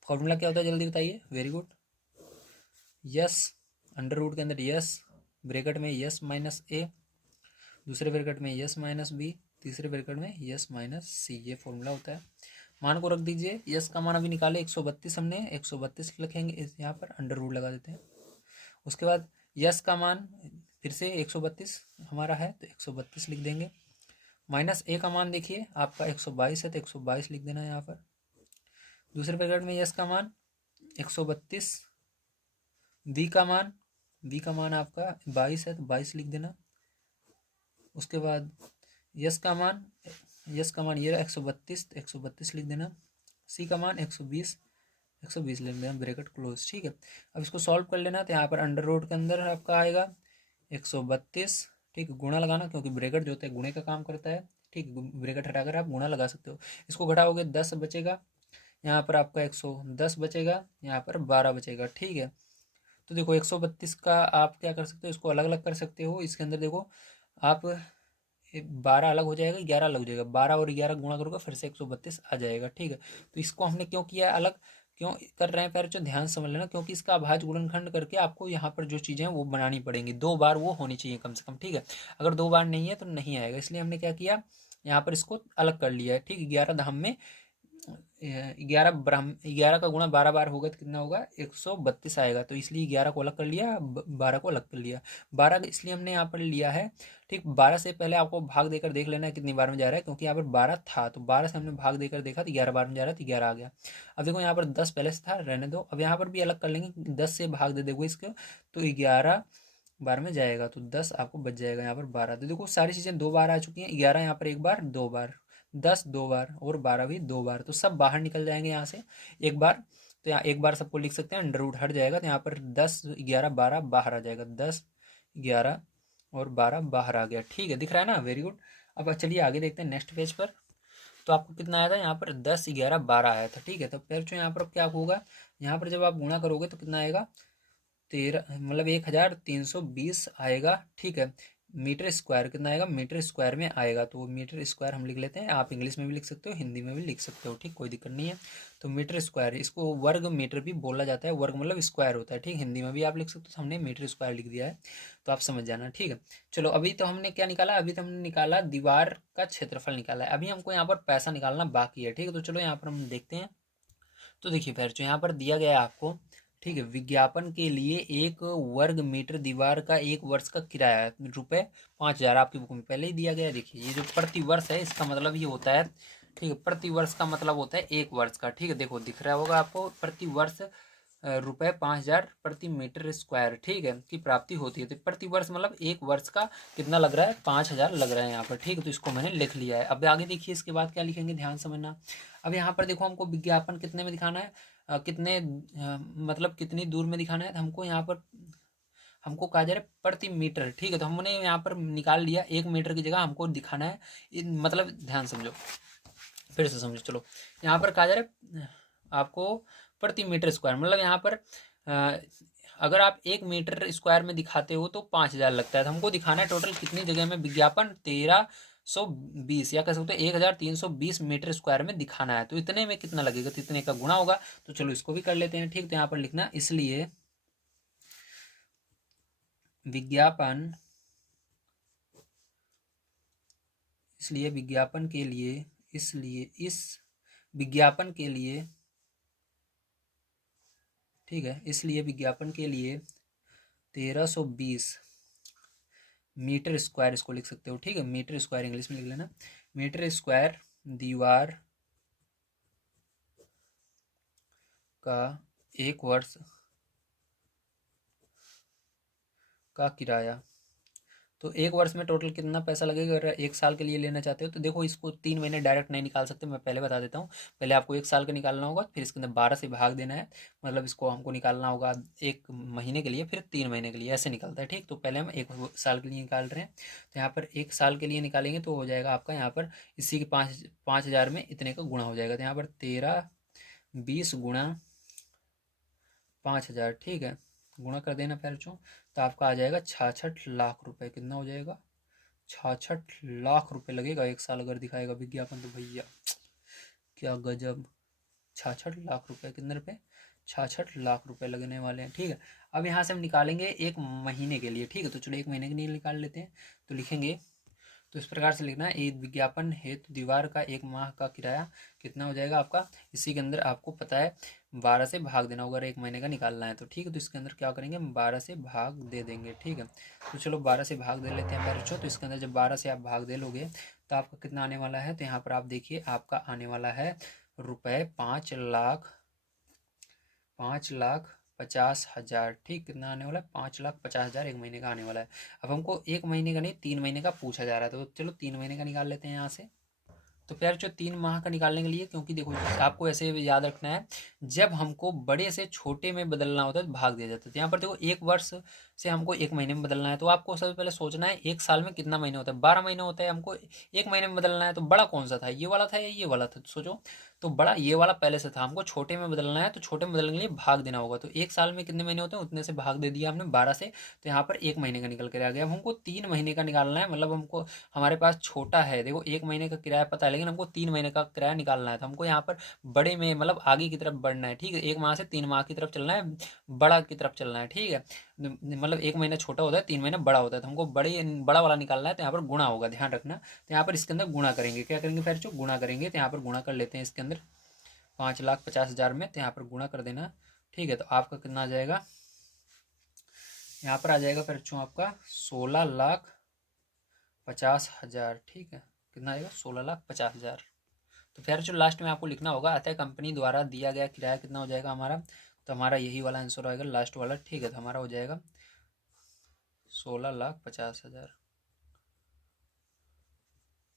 फॉर्मूला क्या होता है जल्दी बताइए, very good, S under root के अंदर यस, ब्रैकेट में यस माइनस ए, दूसरे ब्रैकेट में यस माइनस बी, तीसरे ब्रैकेट में यस माइनस सी, ये फॉर्मूला होता है। मान को रख दीजिए, यस का मान अभी निकाले 132, हमने 132 लिखेंगे, यहाँ पर अंडर रूट लगा देते हैं। उसके बाद यस का मान फिर से 132 हमारा है, तो 132 लिख देंगे। माइनस ए का मान देखिए आपका 122 है, तो 122 लिख देना है यहाँ पर। दूसरे ब्रैकेट में यस का मान 132, बी का मान आपका 22 है, तो 22 लिख देना। उसके बाद यस का मान ये 132, तो 132 लिख देना। सी का मान 120 लिख देना, ब्रैकेट क्लोज, ठीक है। अब इसको सॉल्व कर लेना, तो यहाँ पर अंडर रूट के अंदर आपका आएगा 132, ठीक है, गुणा लगाना, क्योंकि ब्रैकेट जो होता है गुणे का काम करता है, ठीक है, ब्रैकेट हटाकर आप गुणा लगा सकते हो। इसको घटाओगे 10 बचेगा, यहाँ पर आपका 110 बचेगा, यहाँ पर 12 बचेगा, ठीक है। तो देखो 132 का आप क्या कर सकते हो, इसको अलग अलग कर सकते हो। इसके अंदर देखो आप 12 अलग हो जाएगा, 11 अलग हो जाएगा, 12 और 11 गुणा करोगे फिर से 132 आ जाएगा, ठीक है। तो इसको हमने क्यों किया अलग, क्यों कर रहे हैं, जो ध्यान समझ लेना, क्योंकि इसका अभाज्य गुणनखंड करके आपको यहाँ पर जो चीज़ें हैं वो बनानी पड़ेंगी, 2 बार वो होनी चाहिए कम से कम, ठीक है। अगर 2 बार नहीं है तो नहीं आएगा, इसलिए हमने क्या किया, यहाँ पर इसको अलग कर लिया है, ठीक है। 11 धाम में 11 का गुणा 12 बार होगा तो कितना होगा, 132 आएगा, तो इसलिए 11 को अलग कर लिया, 12 को अलग कर लिया। 12 इसलिए हमने यहाँ पर लिया है, ठीक। 12 से पहले आपको भाग देकर देख लेना है कितनी बार में जा रहा है, क्योंकि यहाँ पर 12 था, तो 12 से हमने भाग देकर देखा तो 11 बार में जा रहा है, तो 11 आ गया। अब देखो यहाँ पर 10 पहले से था, रहने दो, अब यहाँ पर भी अलग कर लेंगे, 10 से भाग दे देंगे इसको, तो 11 बार में जाएगा, तो 10 आपको बच जाएगा, यहाँ पर 12। तो देखो सारी चीज़ें 2 बार आ चुकी हैं, 11 यहाँ पर 1 बार, 2 बार, 10 2 बार, और 12 भी 2 बार, तो सब बाहर निकल जाएंगे यहाँ से 1 बार। तो यहाँ 1 बार सबको लिख सकते हैं, अंडर रूट हट जाएगा, तो यहाँ पर 10 11 12 बाहर आ जाएगा, 10 11 और 12 बाहर आ गया, ठीक है, दिख रहा है ना, वेरी गुड। अब चलिए आगे देखते हैं नेक्स्ट पेज पर। तो आपको कितना आया था, यहाँ पर 10 11 12 आया था, ठीक है। तो फिर जो यहाँ पर क्या होगा, यहाँ पर जब आप गुणा करोगे तो कितना आएगा, 13 मतलब 1320 आएगा, ठीक है। मीटर स्क्वायर कितना आएगा, मीटर स्क्वायर में आएगा, तो मीटर स्क्वायर हम लिख लेते हैं, आप इंग्लिश में भी लिख सकते हो, हिंदी में भी लिख सकते हो, ठीक, कोई दिक्कत नहीं है। तो मीटर स्क्वायर, इसको वर्ग मीटर भी बोला जाता है, वर्ग मतलब स्क्वायर होता है, ठीक, हिंदी में भी आप लिख सकते हो, तो हमने मीटर स्क्वायर लिख दिया है, तो आप समझ जाना, ठीक है। चलो अभी तो हमने क्या निकाला, अभी तो हमने निकाला दीवार का क्षेत्रफल निकाला है, अभी हमको यहाँ पर पैसा निकालना बाकी है, ठीक है। तो चलो यहाँ पर हम देखते हैं। तो देखिए फिर जो यहाँ पर दिया गया है आपको, ठीक है, विज्ञापन के लिए 1 वर्ग मीटर दीवार का 1 वर्ष का किराया है रुपये 5000, आपकी बुक में पहले ही दिया गया है। देखिए ये जो प्रति वर्ष है इसका मतलब ये होता है, ठीक है, प्रति वर्ष का मतलब होता है 1 वर्ष का, ठीक है। देखो दिख रहा होगा आपको, प्रति वर्ष रुपये 5000 प्रति मीटर स्क्वायर, ठीक है, की प्राप्ति होती है। तो प्रति वर्ष मतलब 1 वर्ष का कितना लग रहा है, 5000 लग रहा है यहाँ पर, ठीक है। तो इसको मैंने लिख लिया है। अब आगे देखिए इसके बाद क्या लिखेंगे, ध्यान समझना। अब यहाँ पर देखो हमको विज्ञापन कितने में दिखाना है, मतलब कितनी दूर में दिखाना है, हमको यहाँ पर हमको कहा जा रहा है प्रति मीटर, ठीक है। तो हमने यहाँ पर निकाल लिया, 1 मीटर की जगह हमको दिखाना है, मतलब ध्यान समझो, फिर से समझो। चलो यहाँ पर कहा जा रहा है आपको प्रति मीटर स्क्वायर, मतलब यहाँ पर अगर आप 1 मीटर स्क्वायर में दिखाते हो तो 5000 लगता है, तो हमको दिखाना है टोटल कितनी जगह में विज्ञापन, 13 1320 या कह सकते हो 1320 मीटर स्क्वायर में दिखाना है। तो इतने में कितना लगेगा, तो इतने का गुणा होगा। तो चलो इसको भी कर लेते हैं। ठीक, तो यहाँ पर लिखना इसलिए विज्ञापन इसलिए विज्ञापन के लिए इसलिए इस विज्ञापन के लिए ठीक है, इसलिए विज्ञापन के लिए 1320 मीटर स्क्वायर इसको लिख सकते हो। ठीक है, मीटर स्क्वायर इंग्लिश में लिख लेना, मीटर स्क्वायर दीवार का 1 वर्ष का किराया। तो 1 वर्ष में टोटल कितना पैसा लगेगा अगर 1 साल के लिए लेना चाहते हो। तो देखो इसको 3 महीने डायरेक्ट नहीं निकाल सकते, मैं पहले बता देता हूँ। पहले आपको 1 साल का निकालना होगा, फिर इसके अंदर 12 से भाग देना है, मतलब इसको हमको निकालना होगा 1 महीने के लिए, फिर 3 महीने के लिए, ऐसे निकलता है। ठीक, तो पहले हम 1 साल के लिए निकाल रहे हैं। तो यहाँ पर 1 साल के लिए निकालेंगे तो हो जाएगा आपका यहाँ पर इसी के 5,000 में इतने का गुणा हो जाएगा। तो यहाँ पर 1320 गुणा 5,000, ठीक है, गुणा कर देना पैरचों, तो आपका आ जाएगा 66 लाख रुपए। कितना हो जाएगा, 66 लाख रुपए लगेगा 1 साल अगर दिखाएगा विज्ञापन। तो भैया क्या गजब, 66 लाख रुपए, कितने रुपए, 66 लाख रुपए लगने वाले हैं। ठीक है, अब यहाँ से हम निकालेंगे 1 महीने के लिए। ठीक है, तो चलो 1 महीने के लिए निकाल लेते हैं। तो लिखेंगे, तो इस प्रकार से लिखना है, एक विज्ञापन हेतु दीवार का 1 माह का किराया कितना हो जाएगा आपका। इसी के अंदर आपको पता है 12 से भाग देना होगा, अगर 1 महीने का निकालना है तो। ठीक है, तो इसके अंदर क्या करेंगे, हम 12 से भाग दे देंगे। ठीक है, तो चलो 12 से भाग दे लेते हैं बच्चों। तो इसके अंदर जब 12 से आप भाग दे लोगे तो आपका कितना आने वाला है, तो यहाँ पर आप देखिए आपका आने वाला है रुपये 5,50,000। ठीक, कितना आने वाला है, 5,50,000 1 महीने का आने वाला है। अब हमको 1 महीने का नहीं 3 महीने का पूछा जा रहा है, तो चलो 3 महीने का निकाल लेते हैं यहाँ से। तो प्यार जो 3 माह का निकालने के लिए, क्योंकि देखो आपको ऐसे याद रखना है, जब हमको बड़े से छोटे में बदलना होता है तो भाग दिया जाता है। तो यहाँ पर देखो 1 वर्ष से हमको 1 महीने में बदलना है, तो आपको सबसे पहले सोचना है 1 साल में कितना महीने होता है, 12 महीने होता है। हमको 1 महीने में बदलना है, तो बड़ा कौन सा था, ये वाला था या ये वाला था, तो सोचो। तो बड़ा ये वाला पहले से था, हमको छोटे में बदलना है, तो छोटे में बदलने के लिए भाग देना होगा। तो 1 साल में कितने महीने होते हैं, उतने से भाग दे दिया हमने 12 से, तो यहाँ पर 1 महीने का निकल कर आ गया। अब हमको 3 महीने का निकालना है, मतलब हमको हमारे पास छोटा है, देखो 1 महीने का किराया पता है, लेकिन हमको 3 महीने का किराया निकालना है। तो हमको यहाँ पर बड़े में मतलब आगे की तरफ बढ़ना है। ठीक है, 1 माह से 3 माह की तरफ चलना है, बड़ा की तरफ चलना है। ठीक है, मतलब 1 महीना छोटा होता है, 3 महीना बड़ा होता है, तो हमको बड़ा वाला निकालना है। तो यहाँ पर गुणा होगा, ध्यान रखना। तो यहाँ पर इसके अंदर गुणा करेंगे, क्या करेंगे फिर, जो गुणा करेंगे। तो यहाँ पर गुणा कर लेते हैं इसके अंदर 5,50,000 में, तो यहाँ पर गुणा कर देना। ठीक है, तो आपका कितना आ जाएगा, यहाँ पर आ जाएगा फिर आपका 16,50,000। ठीक है, कितना आएगा, 16,50,000। तो फिर जो लास्ट में आपको लिखना होगा, अतः कंपनी द्वारा दिया गया किराया कितना हो जाएगा हमारा, तो हमारा यही वाला आंसर आएगा लास्ट वाला। ठीक है, तो हमारा हो जाएगा 16,50,000।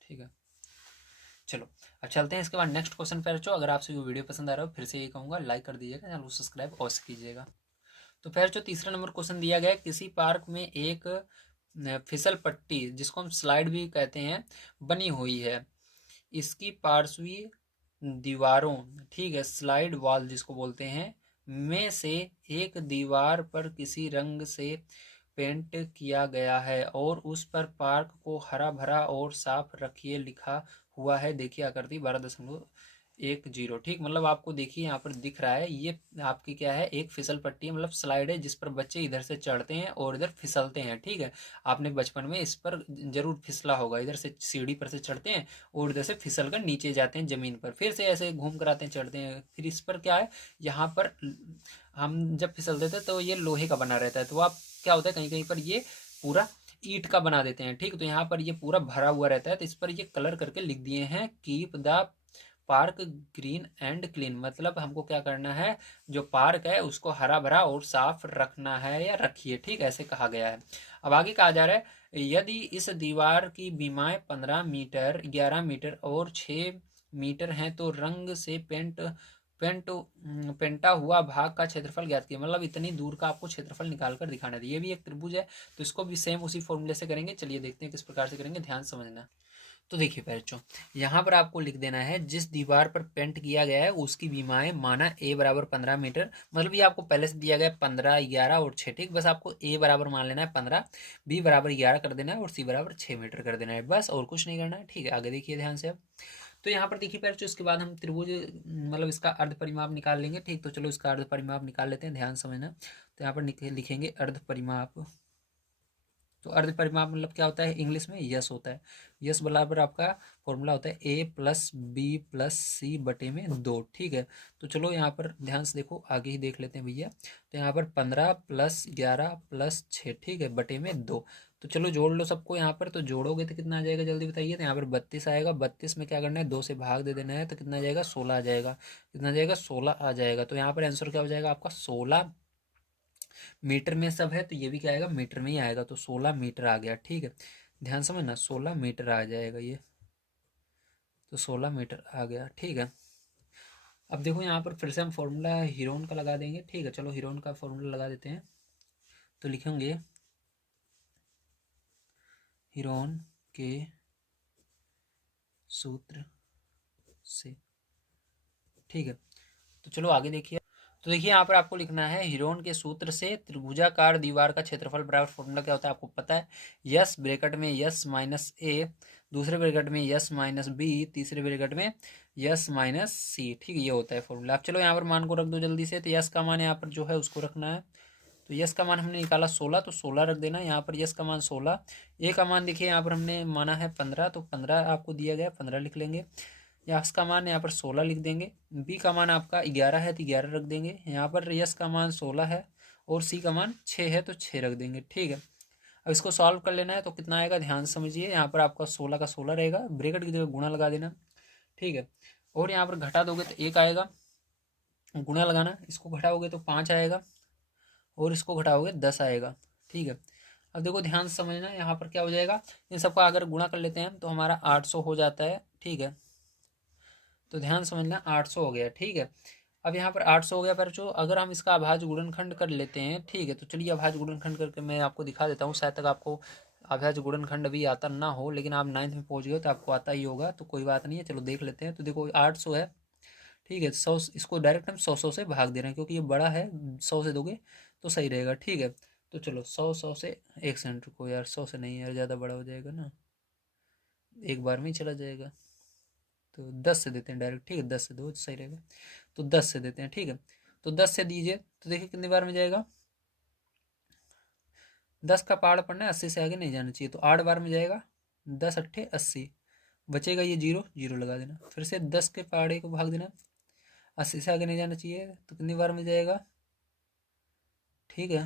ठीक है, चलो अब चलते हैं इसके बाद नेक्स्ट क्वेश्चन पे। बच्चों अगर आपसे वीडियो पसंद आ रहा हो, फिर से ये कहूँगा लाइक कर दीजिएगा, चैनल को सब्सक्राइब अवश्य कीजिएगा। तो फिर जो तीसरा नंबर क्वेश्चन दिया गया है, किसी पार्क में एक फिसल पट्टी, जिसको हम स्लाइड भी कहते हैं, बनी हुई है। इसकी पार्श्वीय दीवारों, ठीक है, स्लाइड वॉल जिसको बोलते हैं, में से एक दीवार पर किसी रंग से पेंट किया गया है और उस पर पार्क को हरा भरा और साफ रखिए लिखा हुआ है। देखिए आकृति 12.10। ठीक, मतलब आपको देखिए यहाँ पर दिख रहा है, ये आपकी क्या है, एक फिसल पट्टी है, मतलब स्लाइड है, जिस पर बच्चे इधर से चढ़ते हैं और इधर फिसलते हैं। ठीक है, आपने बचपन में इस पर जरूर फिसला होगा, इधर से सीढ़ी पर से चढ़ते हैं और इधर से फिसल कर नीचे जाते हैं जमीन पर, फिर से ऐसे घूम कर आते हैं, चढ़ते हैं। फिर इस पर क्या है, यहाँ पर हम जब फिसलते थे तो ये लोहे का बना रहता है, तो आप क्या होता है, कहीं कहीं पर ये पूरा ईंट का बना देते हैं। ठीक, तो यहाँ पर ये पूरा भरा हुआ रहता है, तो इस पर ये कलर करके लिख दिए हैं, keep the park green and clean, मतलब हमको क्या करना है, जो पार्क है उसको हरा भरा और साफ रखना है या रखिए। ठीक, ऐसे कहा गया है। अब आगे कहा जा रहा है, यदि इस दीवार की बीमाएं 15 मीटर, 11 मीटर और 6 मीटर हैं, तो रंग से पेंटा हुआ भाग का क्षेत्रफल ज्ञात किया, मतलब इतनी दूर का आपको क्षेत्रफल निकाल कर दिखाना है। ये भी एक त्रिभुज है, तो इसको भी सेम उसी फॉर्मूले से करेंगे। चलिए देखते हैं किस प्रकार से करेंगे, ध्यान समझना। तो देखिए बच्चों, यहाँ पर आपको लिख देना है जिस दीवार पर पेंट किया गया है उसकी बीमाएं माना ए बराबर 15 मीटर, मतलब ये आपको पहले से दिया गया है 15, 11 और 6, ठीक। बस आपको ए बराबर मान लेना है 15, बी बराबर 11 कर देना है और सी बराबर 6 मीटर कर देना है, बस और कुछ नहीं करना है, ठीक है। आगे देखिए ध्यान से अब। तो यहाँ पर देखिए बच्चों, इसके बाद हम त्रिभुज मतलब इसका अर्ध परिमाप निकाल लेंगे, ठीक। तो चलो इसका अर्ध परिमाप निकाल लेते हैं, ध्यान समझना। तो यहाँ पर लिखेंगे अर्ध परिमाप। तो अर्ध परिमाप मतलब क्या होता है, इंग्लिश में यस होता है। यस बराबर आपका फॉर्मूला होता है ए प्लस बी प्लस सी बटे में 2, ठीक है। तो चलो यहाँ पर ध्यान से देखो, आगे ही देख लेते हैं भैया। तो यहाँ पर 15 प्लस 11 प्लस 6, ठीक है, बटे में 2। तो चलो जोड़ लो सबको यहाँ पर। तो जोड़ोगे तो कितना आ जाएगा जल्दी बताइए। तो यहाँ पर 32 आएगा, 32 में क्या करना है, 2 से भाग दे देना है, तो कितना आ जाएगा 16 आ जाएगा। कितना आ जाएगा 16 आ जाएगा। तो यहाँ पर आंसर क्या हो जाएगा आपका 16 मीटर में सब है, तो ये भी क्या आएगा मीटर में ही आएगा। तो 16 मीटर आ गया, ठीक है। ध्यान समझना, 16 मीटर आ जाएगा ये। तो 16 मीटर आ गया, ठीक है। अब देखो यहाँ पर फिर से हम फॉर्मूला हीरोन का लगा देंगे, ठीक है। चलो हीरोन का फॉर्मूला लगा देते हैं। तो लिखेंगे हीरोन के सूत्र से, ठीक है। तो चलो आगे देखिए। तो देखिए यहाँ पर आपको लिखना है हीरोन के सूत्र से त्रिभुजाकार दीवार का क्षेत्रफल बराबर, फॉर्मूला क्या होता है आपको पता है, यस ब्रैकेट में यस माइनस ए, दूसरे ब्रैकेट में यस माइनस बी, तीसरे ब्रैकेट में यस माइनस सी, ठीक है, ये होता है फॉर्मूला। अब चलो यहाँ पर मान को रख दो जल्दी से। तो यस का मान यहाँ पर जो है उसको रखना है। तो यस का मान हमने निकाला 16, तो 16 रख देना यहाँ पर। यस का मान 16, ए का मान देखिए यहाँ पर हमने माना है 15, तो 15 आपको दिया गया, 15 लिख लेंगे। यस का मान यहाँ पर 16 लिख देंगे। बी का मान आपका 11 है, तो 11 रख देंगे यहाँ पर। यस का मान 16 है और सी का मान 6 है, तो 6 रख देंगे, ठीक है। अब इसको सॉल्व कर लेना है, तो कितना आएगा ध्यान से समझिए। यहाँ पर आपका 16 का 16 रहेगा, ब्रैकेट की जगह गुणा लगा देना, ठीक है। और यहाँ पर घटा दोगे तो 1 आएगा, गुणा लगाना। इसको घटाओगे तो 5 आएगा और इसको घटाओगे 10 आएगा, ठीक है। अब देखो ध्यान से समझना, यहाँ पर क्या हो जाएगा, इन सबका अगर गुणा कर लेते हैं तो हमारा 800 हो जाता है, ठीक है। तो ध्यान समझना 800 हो गया, ठीक है। अब यहाँ पर 800 हो गया पर जो अगर हम इसका अभाज्य गुणनखंड कर लेते हैं, ठीक है। तो चलिए अभाज्य गुणनखंड करके मैं आपको दिखा देता हूँ, शायद तक आपको अभाज्य गुणनखंड अभी आता ना हो, लेकिन आप 9th में पहुँच गए तो आपको आता ही होगा, तो कोई बात नहीं है। चलो देख लेते हैं। तो देखो 800 है, ठीक है। 100, इसको डायरेक्ट हम 100 से भाग दे रहे हैं क्योंकि ये बड़ा है, 100 से दोगे तो सही रहेगा, ठीक है। तो चलो 100 से, एक सेकंड रुको यार, 100 से नहीं यार, ज़्यादा बड़ा हो जाएगा ना, एक बार में ही चला जाएगा। तो 10 से देते हैं डायरेक्ट, ठीक है, 10 से दो तो सही रहेगा। तो 10 से देते हैं, ठीक है। तो 10 से दीजिए, तो देखिए कितनी बार में जाएगा, 10 का पहाड़ पढ़ना है, 80 से आगे नहीं जाना चाहिए, तो 8 बार में जाएगा। 10 अट्ठे 80, बचेगा ये जीरो, जीरो लगा देना। फिर से 10 के पहाड़े को भाग देना, 80 से आगे नहीं जाना चाहिए, तो कितनी बार में जाएगा, ठीक है,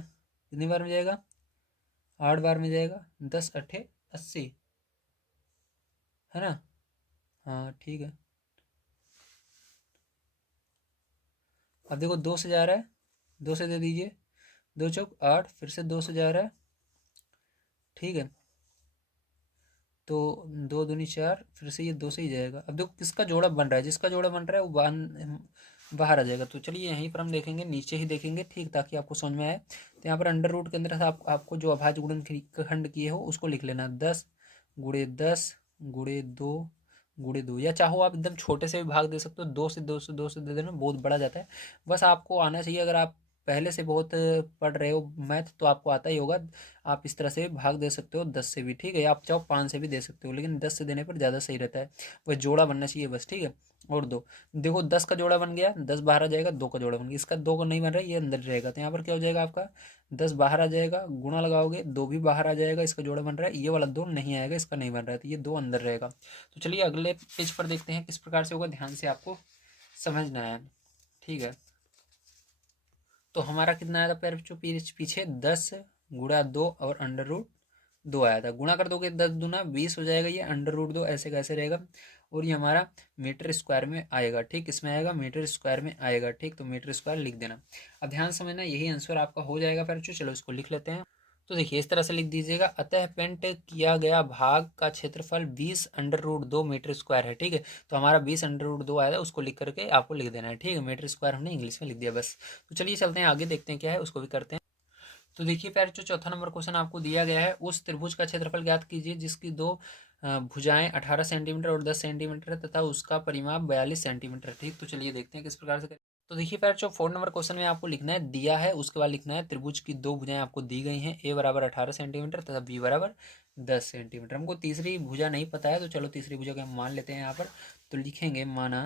कितनी बार में जाएगा, 8 बार में जाएगा। 10 अट्ठे 80, है ना, हाँ ठीक है। अब देखो 2 से जा रहा है, 2 से दे दीजिए, 2 चौक 8, फिर से 2 से जा रहा है, ठीक है। तो 2 दूनी 4, फिर से ये 2 से ही जाएगा। अब देखो किसका जोड़ा बन रहा है, जिसका जोड़ा बन रहा है वो बाहर आ जाएगा। तो चलिए यहीं पर हम देखेंगे, नीचे ही देखेंगे, ठीक, ताकि आपको समझ में आए। तो यहाँ पर अंडर रूट के अंदर से आपको जो अभाज्य गुणनखंड किए हो उसको लिख लेना, 10 गुणे 10 गुणे 2 गुणे 2, या चाहो आप एकदम छोटे से भी भाग दे सकते हो, 2 से 2 से 2 से दे देना, बहुत बड़ा जाता है। बस आपको आना चाहिए, अगर आप पहले से बहुत पढ़ रहे हो मैथ तो आपको आता ही होगा। आप इस तरह से भाग दे सकते हो, 10 से भी, ठीक है। आप चाहो 5 से भी दे सकते हो, लेकिन 10 से देने पर ज़्यादा सही रहता है। बस जोड़ा बनना चाहिए बस, ठीक है। और 2, देखो 10 का जोड़ा बन गया, 10 बाहर आ जाएगा, 2 का जोड़ा बन गया, इसका 2 का नहीं बन रहा है, ये अंदर रहेगा। तो यहाँ पर क्या हो जाएगा आपका, 10 बाहर आ जाएगा, गुणा लगाओगे 2 भी बाहर आ जाएगा, इसका जोड़ा बन रहा है, ये वाला 2 नहीं आएगा, इसका नहीं बन रहा है, तो ये 2 अंदर रहेगा। तो चलिए अगले पेज पर देखते हैं किस प्रकार से होगा, ध्यान से आपको समझना है, ठीक है। तो हमारा कितना आया था पीछे 10 गुणा 2 और अंडर रूट 2 आया था। गुणा कर दोगे 10 दूना 20 हो जाएगा, ये अंडर रूट 2 ऐसे कैसे रहेगा, और ये हमारा मीटर स्क्वायर में आएगा, ठीक, इसमें आएगा मीटर स्क्वायर में आएगा, ठीक। तो मीटर स्क्वायर लिख देना। अब ध्यान समझना, यही आंसर आपका हो जाएगा फिर। चलो इसको लिख लेते हैं। तो देखिए इस तरह से लिख दीजिएगा, अतः पेंट किया गया भाग का क्षेत्रफल 20 अंडर रूट 2 मीटर स्क्वायर है, ठीक है। तो हमारा 20 अंडर रूट 2 आया था, उसको लिख करके आपको लिख देना है, ठीक है। मीटर स्क्वायर हमने इंग्लिश में लिख दिया बस। तो चलिए चलते हैं आगे, देखते हैं क्या है, उसको भी करते हैं। तो देखिए प्यारे जो चौथा नंबर क्वेश्चन आपको दिया गया है, उस त्रिभुज का क्षेत्रफल ज्ञात कीजिए जिसकी दो भुजाएं 18 सेंटीमीटर और 10 सेंटीमीटर है तथा उसका परिमाप 42 सेंटीमीटर। ठीक, तो चलिए देखते हैं किस प्रकार से करें। तो देखिए फिर जो 4 नंबर क्वेश्चन में आपको लिखना है, दिया है, उसके बाद लिखना है त्रिभुज की दो भुजाएं आपको दी गई हैं, ए बराबर 18 सेंटीमीटर तथा बी बराबर 10 सेंटीमीटर। हमको तीसरी भुजा नहीं पता है, तो चलो तीसरी भुजा को हम मान लेते हैं यहाँ पर। तो लिखेंगे माना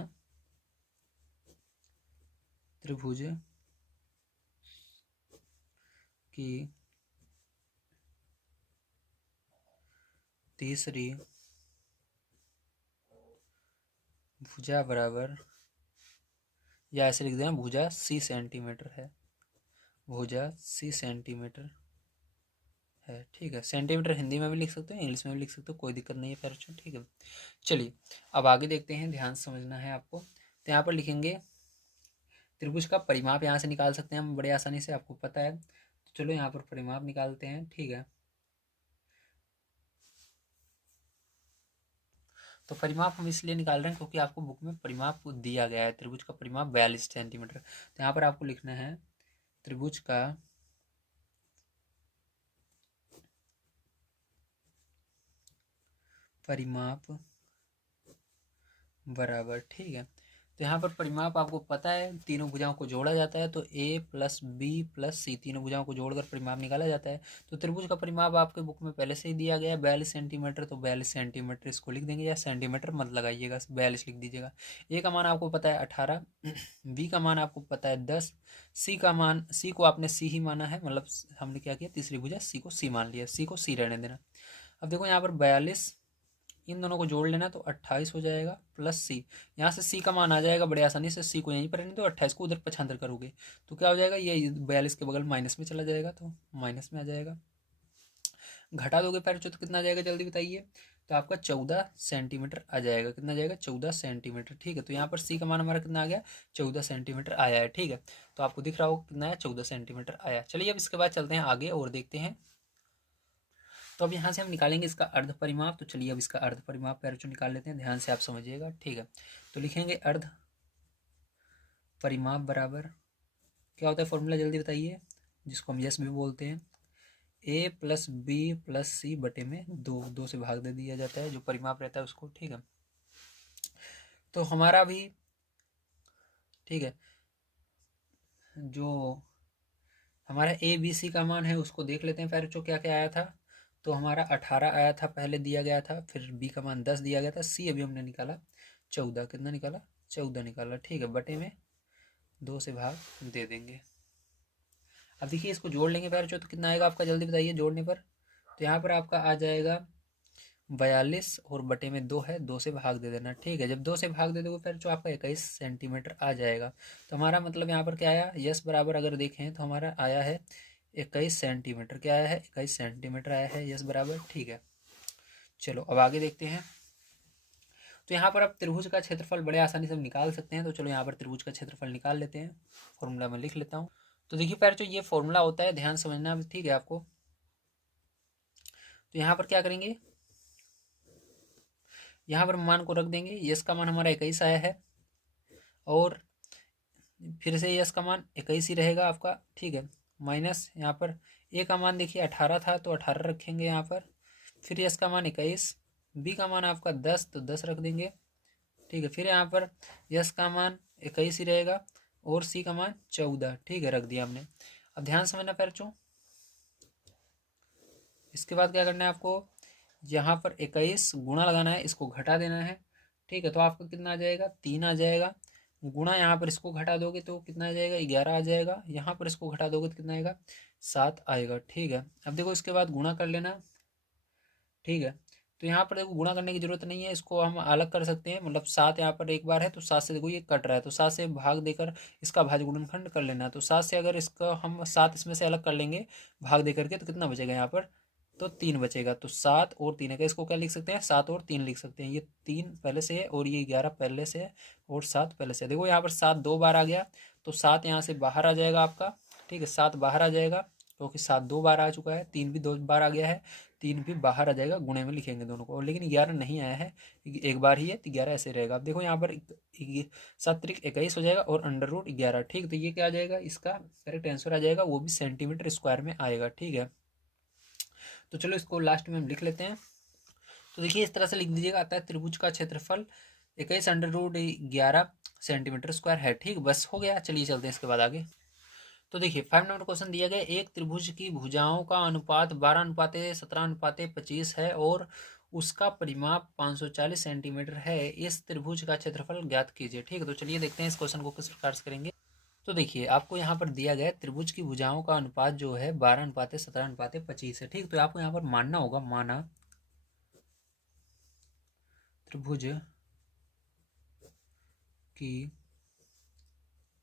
त्रिभुज की तीसरी भुजा बराबर, या ऐसे लिख देना भुजा सी सेंटीमीटर है, भुजा सी सेंटीमीटर है। ठीक है, सेंटीमीटर हिंदी में भी लिख सकते हो, इंग्लिश में भी लिख सकते हो, कोई दिक्कत नहीं है फिर। ठीक है, चलिए अब आगे देखते हैं, ध्यान से समझना है आपको। तो यहाँ पर लिखेंगे त्रिभुज का परिमाप, यहाँ से निकाल सकते हैं हम बड़े आसानी से, आपको पता है। तो चलो यहाँ पर परिमाप निकालते हैं। ठीक है, तो परिमाप हम इसलिए निकाल रहे हैं क्योंकि आपको बुक में परिमाप दिया गया है, त्रिभुज का परिमाप 42 सेंटीमीटर। तो यहाँ पर आपको लिखना है त्रिभुज का परिमाप बराबर, ठीक है। तो यहाँ पर परिमाप आपको पता है, तीनों भुजाओं को जोड़ा जाता है, तो ए प्लस बी प्लस सी, तीनों भुजाओं को जोड़कर परिमाप निकाला जाता है। तो त्रिभुज का परिमाप आपके बुक में पहले से ही दिया गया है 42 सेंटीमीटर, तो 42 सेंटीमीटर इसको लिख देंगे, या सेंटीमीटर मत लगाइएगा, 42 लिख दीजिएगा। ए का मान आपको पता है 18, बी का मान आपको पता है 10, सी का मान, सी को आपने सी ही माना है, मतलब हमने क्या किया, तीसरी भुजा सी को सी मान लिया, सी को सी रहने देना। अब देखो यहाँ पर 42, इन दोनों को जोड़ लेना तो 28 हो जाएगा, प्लस सी, यहाँ से सी का मान आ जाएगा बड़े आसानी से, सी को यहीं पर रहने दो, 28 को उधर पछांतर करोगे तो क्या हो जाएगा, ये 42 के बगल माइनस में चला जाएगा, तो माइनस में आ जाएगा। घटा दोगे पैर तो कितना आ जाएगा, जल्दी बताइए। तो आपका 14 सेंटीमीटर आ जाएगा, कितना आ जाएगा, 14 सेंटीमीटर। ठीक है, तो यहाँ पर सी का मान हमारा कितना आ गया, 14 सेंटीमीटर आया है। ठीक है, तो आपको दिख रहा होगा कितना है, 14 सेंटीमीटर आया। चलिए अब इसके बाद चलते हैं आगे और देखते हैं। तो अब यहाँ से हम निकालेंगे इसका अर्ध परिमाप। तो चलिए अब इसका अर्ध परिमाप पैरचो निकाल लेते हैं, ध्यान से आप समझिएगा। ठीक है, तो लिखेंगे अर्ध परिमाप बराबर, क्या होता है फॉर्मूला, जल्दी बताइए, जिसको हम यस भी बोलते हैं, ए प्लस बी प्लस सी बटे में दो, दो से भाग दे दिया जाता है जो परिमाप रहता है उसको। ठीक है, तो हमारा भी, ठीक है, जो हमारा ए बी सी का मान है उसको देख लेते हैं पैरचो, क्या क्या आया था। तो हमारा 18 आया था, पहले दिया गया था, फिर बी का मान 10 दिया गया था, सी अभी हमने निकाला 14, कितना निकाला, 14 निकाला। ठीक है, बटे में 2 से भाग दे देंगे। अब देखिए इसको जोड़ लेंगे पैरचो, तो कितना आएगा आपका, जल्दी बताइए जोड़ने पर। तो यहाँ पर आपका आ जाएगा 42 और बटे में 2 है, 2 से भाग दे देना। ठीक है, जब 2 से भाग दे दोगे फिर जो आपका 21 सेंटीमीटर आ जाएगा। तो हमारा मतलब यहाँ पर क्या आया, यस बराबर अगर देखें तो हमारा आया है 21 सेंटीमीटर, क्या आया है, 21 सेंटीमीटर आया है, यस बराबर। ठीक है, चलो अब आगे देखते हैं। तो यहाँ पर आप त्रिभुज का क्षेत्रफल बड़े आसानी से हम निकाल सकते हैं। तो चलो यहाँ पर त्रिभुज का क्षेत्रफल निकाल लेते हैं, फॉर्मूला में लिख लेता हूँ। तो देखिए पैर जो ये फॉर्मूला होता है, ध्यान समझना, ठीक है आपको। तो यहाँ पर क्या करेंगे, यहाँ पर मान को रख देंगे, यस का मान हमारा 21 आया है, और फिर से यस का मान 21 ही रहेगा आपका। ठीक है, माइनस यहाँ पर ए का मान देखिए 18 था, तो 18 रखेंगे यहाँ पर, फिर यस का मान 21, बी का मान आपका 10, तो 10 रख देंगे। ठीक है, फिर यहाँ पर यस का मान 21 ही रहेगा, और सी का मान 14। ठीक है, रख दिया हमने। अब ध्यान समझना पैरचों, इसके बाद क्या करना है आपको, यहाँ पर 21 गुणा लगाना है, इसको घटा देना है। ठीक है, तो आपका कितना आ जाएगा, 3 आ जाएगा, गुणा यहाँ पर इसको घटा दोगे तो कितना आ जाएगा, 11 आ जाएगा, यहाँ पर इसको घटा दोगे तो कितना आएगा, 7 आएगा। ठीक है, अब देखो इसके बाद गुणा कर लेना। ठीक है, तो यहाँ पर देखो गुणा करने की जरूरत नहीं है, इसको हम अलग कर सकते हैं, मतलब 7 यहाँ पर एक बार है तो 7 से देखो ये कट रहा है, तो 7 से भाग देकर इसका भाज्य गुणनखंड कर लेना। तो 7 से अगर इसका हम 7 इसमें से अलग कर लेंगे भाग दे करके, तो कितना बचेगा यहाँ पर, तो 3 बचेगा। तो 7 और 3 है, इसको क्या लिख सकते हैं, 7 और 3 लिख सकते हैं। ये 3 पहले से है और ये 11 पहले से है और 7 पहले से है। देखो यहाँ पर 7 2 बार आ गया, तो 7 यहाँ से बाहर आ जाएगा आपका। ठीक है, 7 बाहर आ जाएगा क्योंकि 7 2 बार आ चुका है, 3 भी 2 बार आ गया है, 3 भी बाहर आ जाएगा, गुणे में लिखेंगे दोनों को। और लेकिन 11 नहीं आया है, एक बार ही है, तो 11 ऐसे रहेगा। अब देखो यहाँ पर 7 त्रिक 21 हो जाएगा और अंडर रूट 11। ठीक, तो ये क्या आ जाएगा, इसका करेक्ट आंसर आ जाएगा, वो भी सेंटीमीटर स्क्वायर में आएगा। ठीक है, तो चलो इसको लास्ट में हम लिख लेते हैं। तो देखिए इस तरह से लिख दीजिएगा, आता है त्रिभुज का क्षेत्रफल 21√11 सेंटीमीटर स्क्वायर है। ठीक, बस हो गया। चलिए चलते हैं इसके बाद आगे। तो देखिए 5 नंबर क्वेश्चन दिया गया, एक त्रिभुज की भुजाओं का अनुपात 12:17:25 है और उसका परिमाप 540 सेंटीमीटर है। इस त्रिभुज का क्षेत्रफल ज्ञात कीजिए। ठीक है, तो चलिए देखते हैं इस क्वेश्चन को किस प्रकार से करेंगे। तो देखिए आपको यहाँ पर दिया गया त्रिभुज की भुजाओं का अनुपात जो है 12:17:25 है। ठीक, तो आपको यहाँ पर मानना होगा, माना त्रिभुज की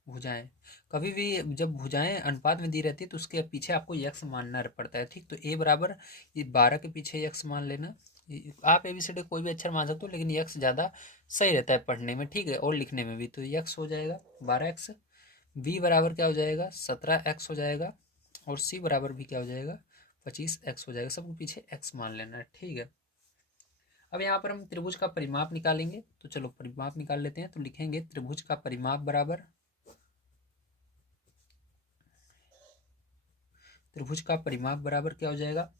भुजाएं, कभी भी जब भुजाएं अनुपात में दी रहती है तो उसके पीछे आपको यक्स मानना पड़ता है। ठीक, तो ए बराबर ये 12 के पीछे यक्स मान लेना। आप ABCD कोई भी अक्षर मान सकते हो, लेकिन यक्स ज़्यादा सही रहता है पढ़ने में। ठीक है, और लिखने में भी। तो यक्स हो जाएगा 12x, बी बराबर क्या हो जाएगा 17x हो जाएगा, और सी बराबर भी क्या हो जाएगा 25x हो जाएगा। सबको पीछे x मान लेना है। ठीक है, अब यहाँ पर हम त्रिभुज का परिमाप निकालेंगे। तो चलो परिमाप निकाल लेते हैं। तो लिखेंगे त्रिभुज का परिमाप बराबर, त्रिभुज का परिमाप बराबर क्या हो जाएगा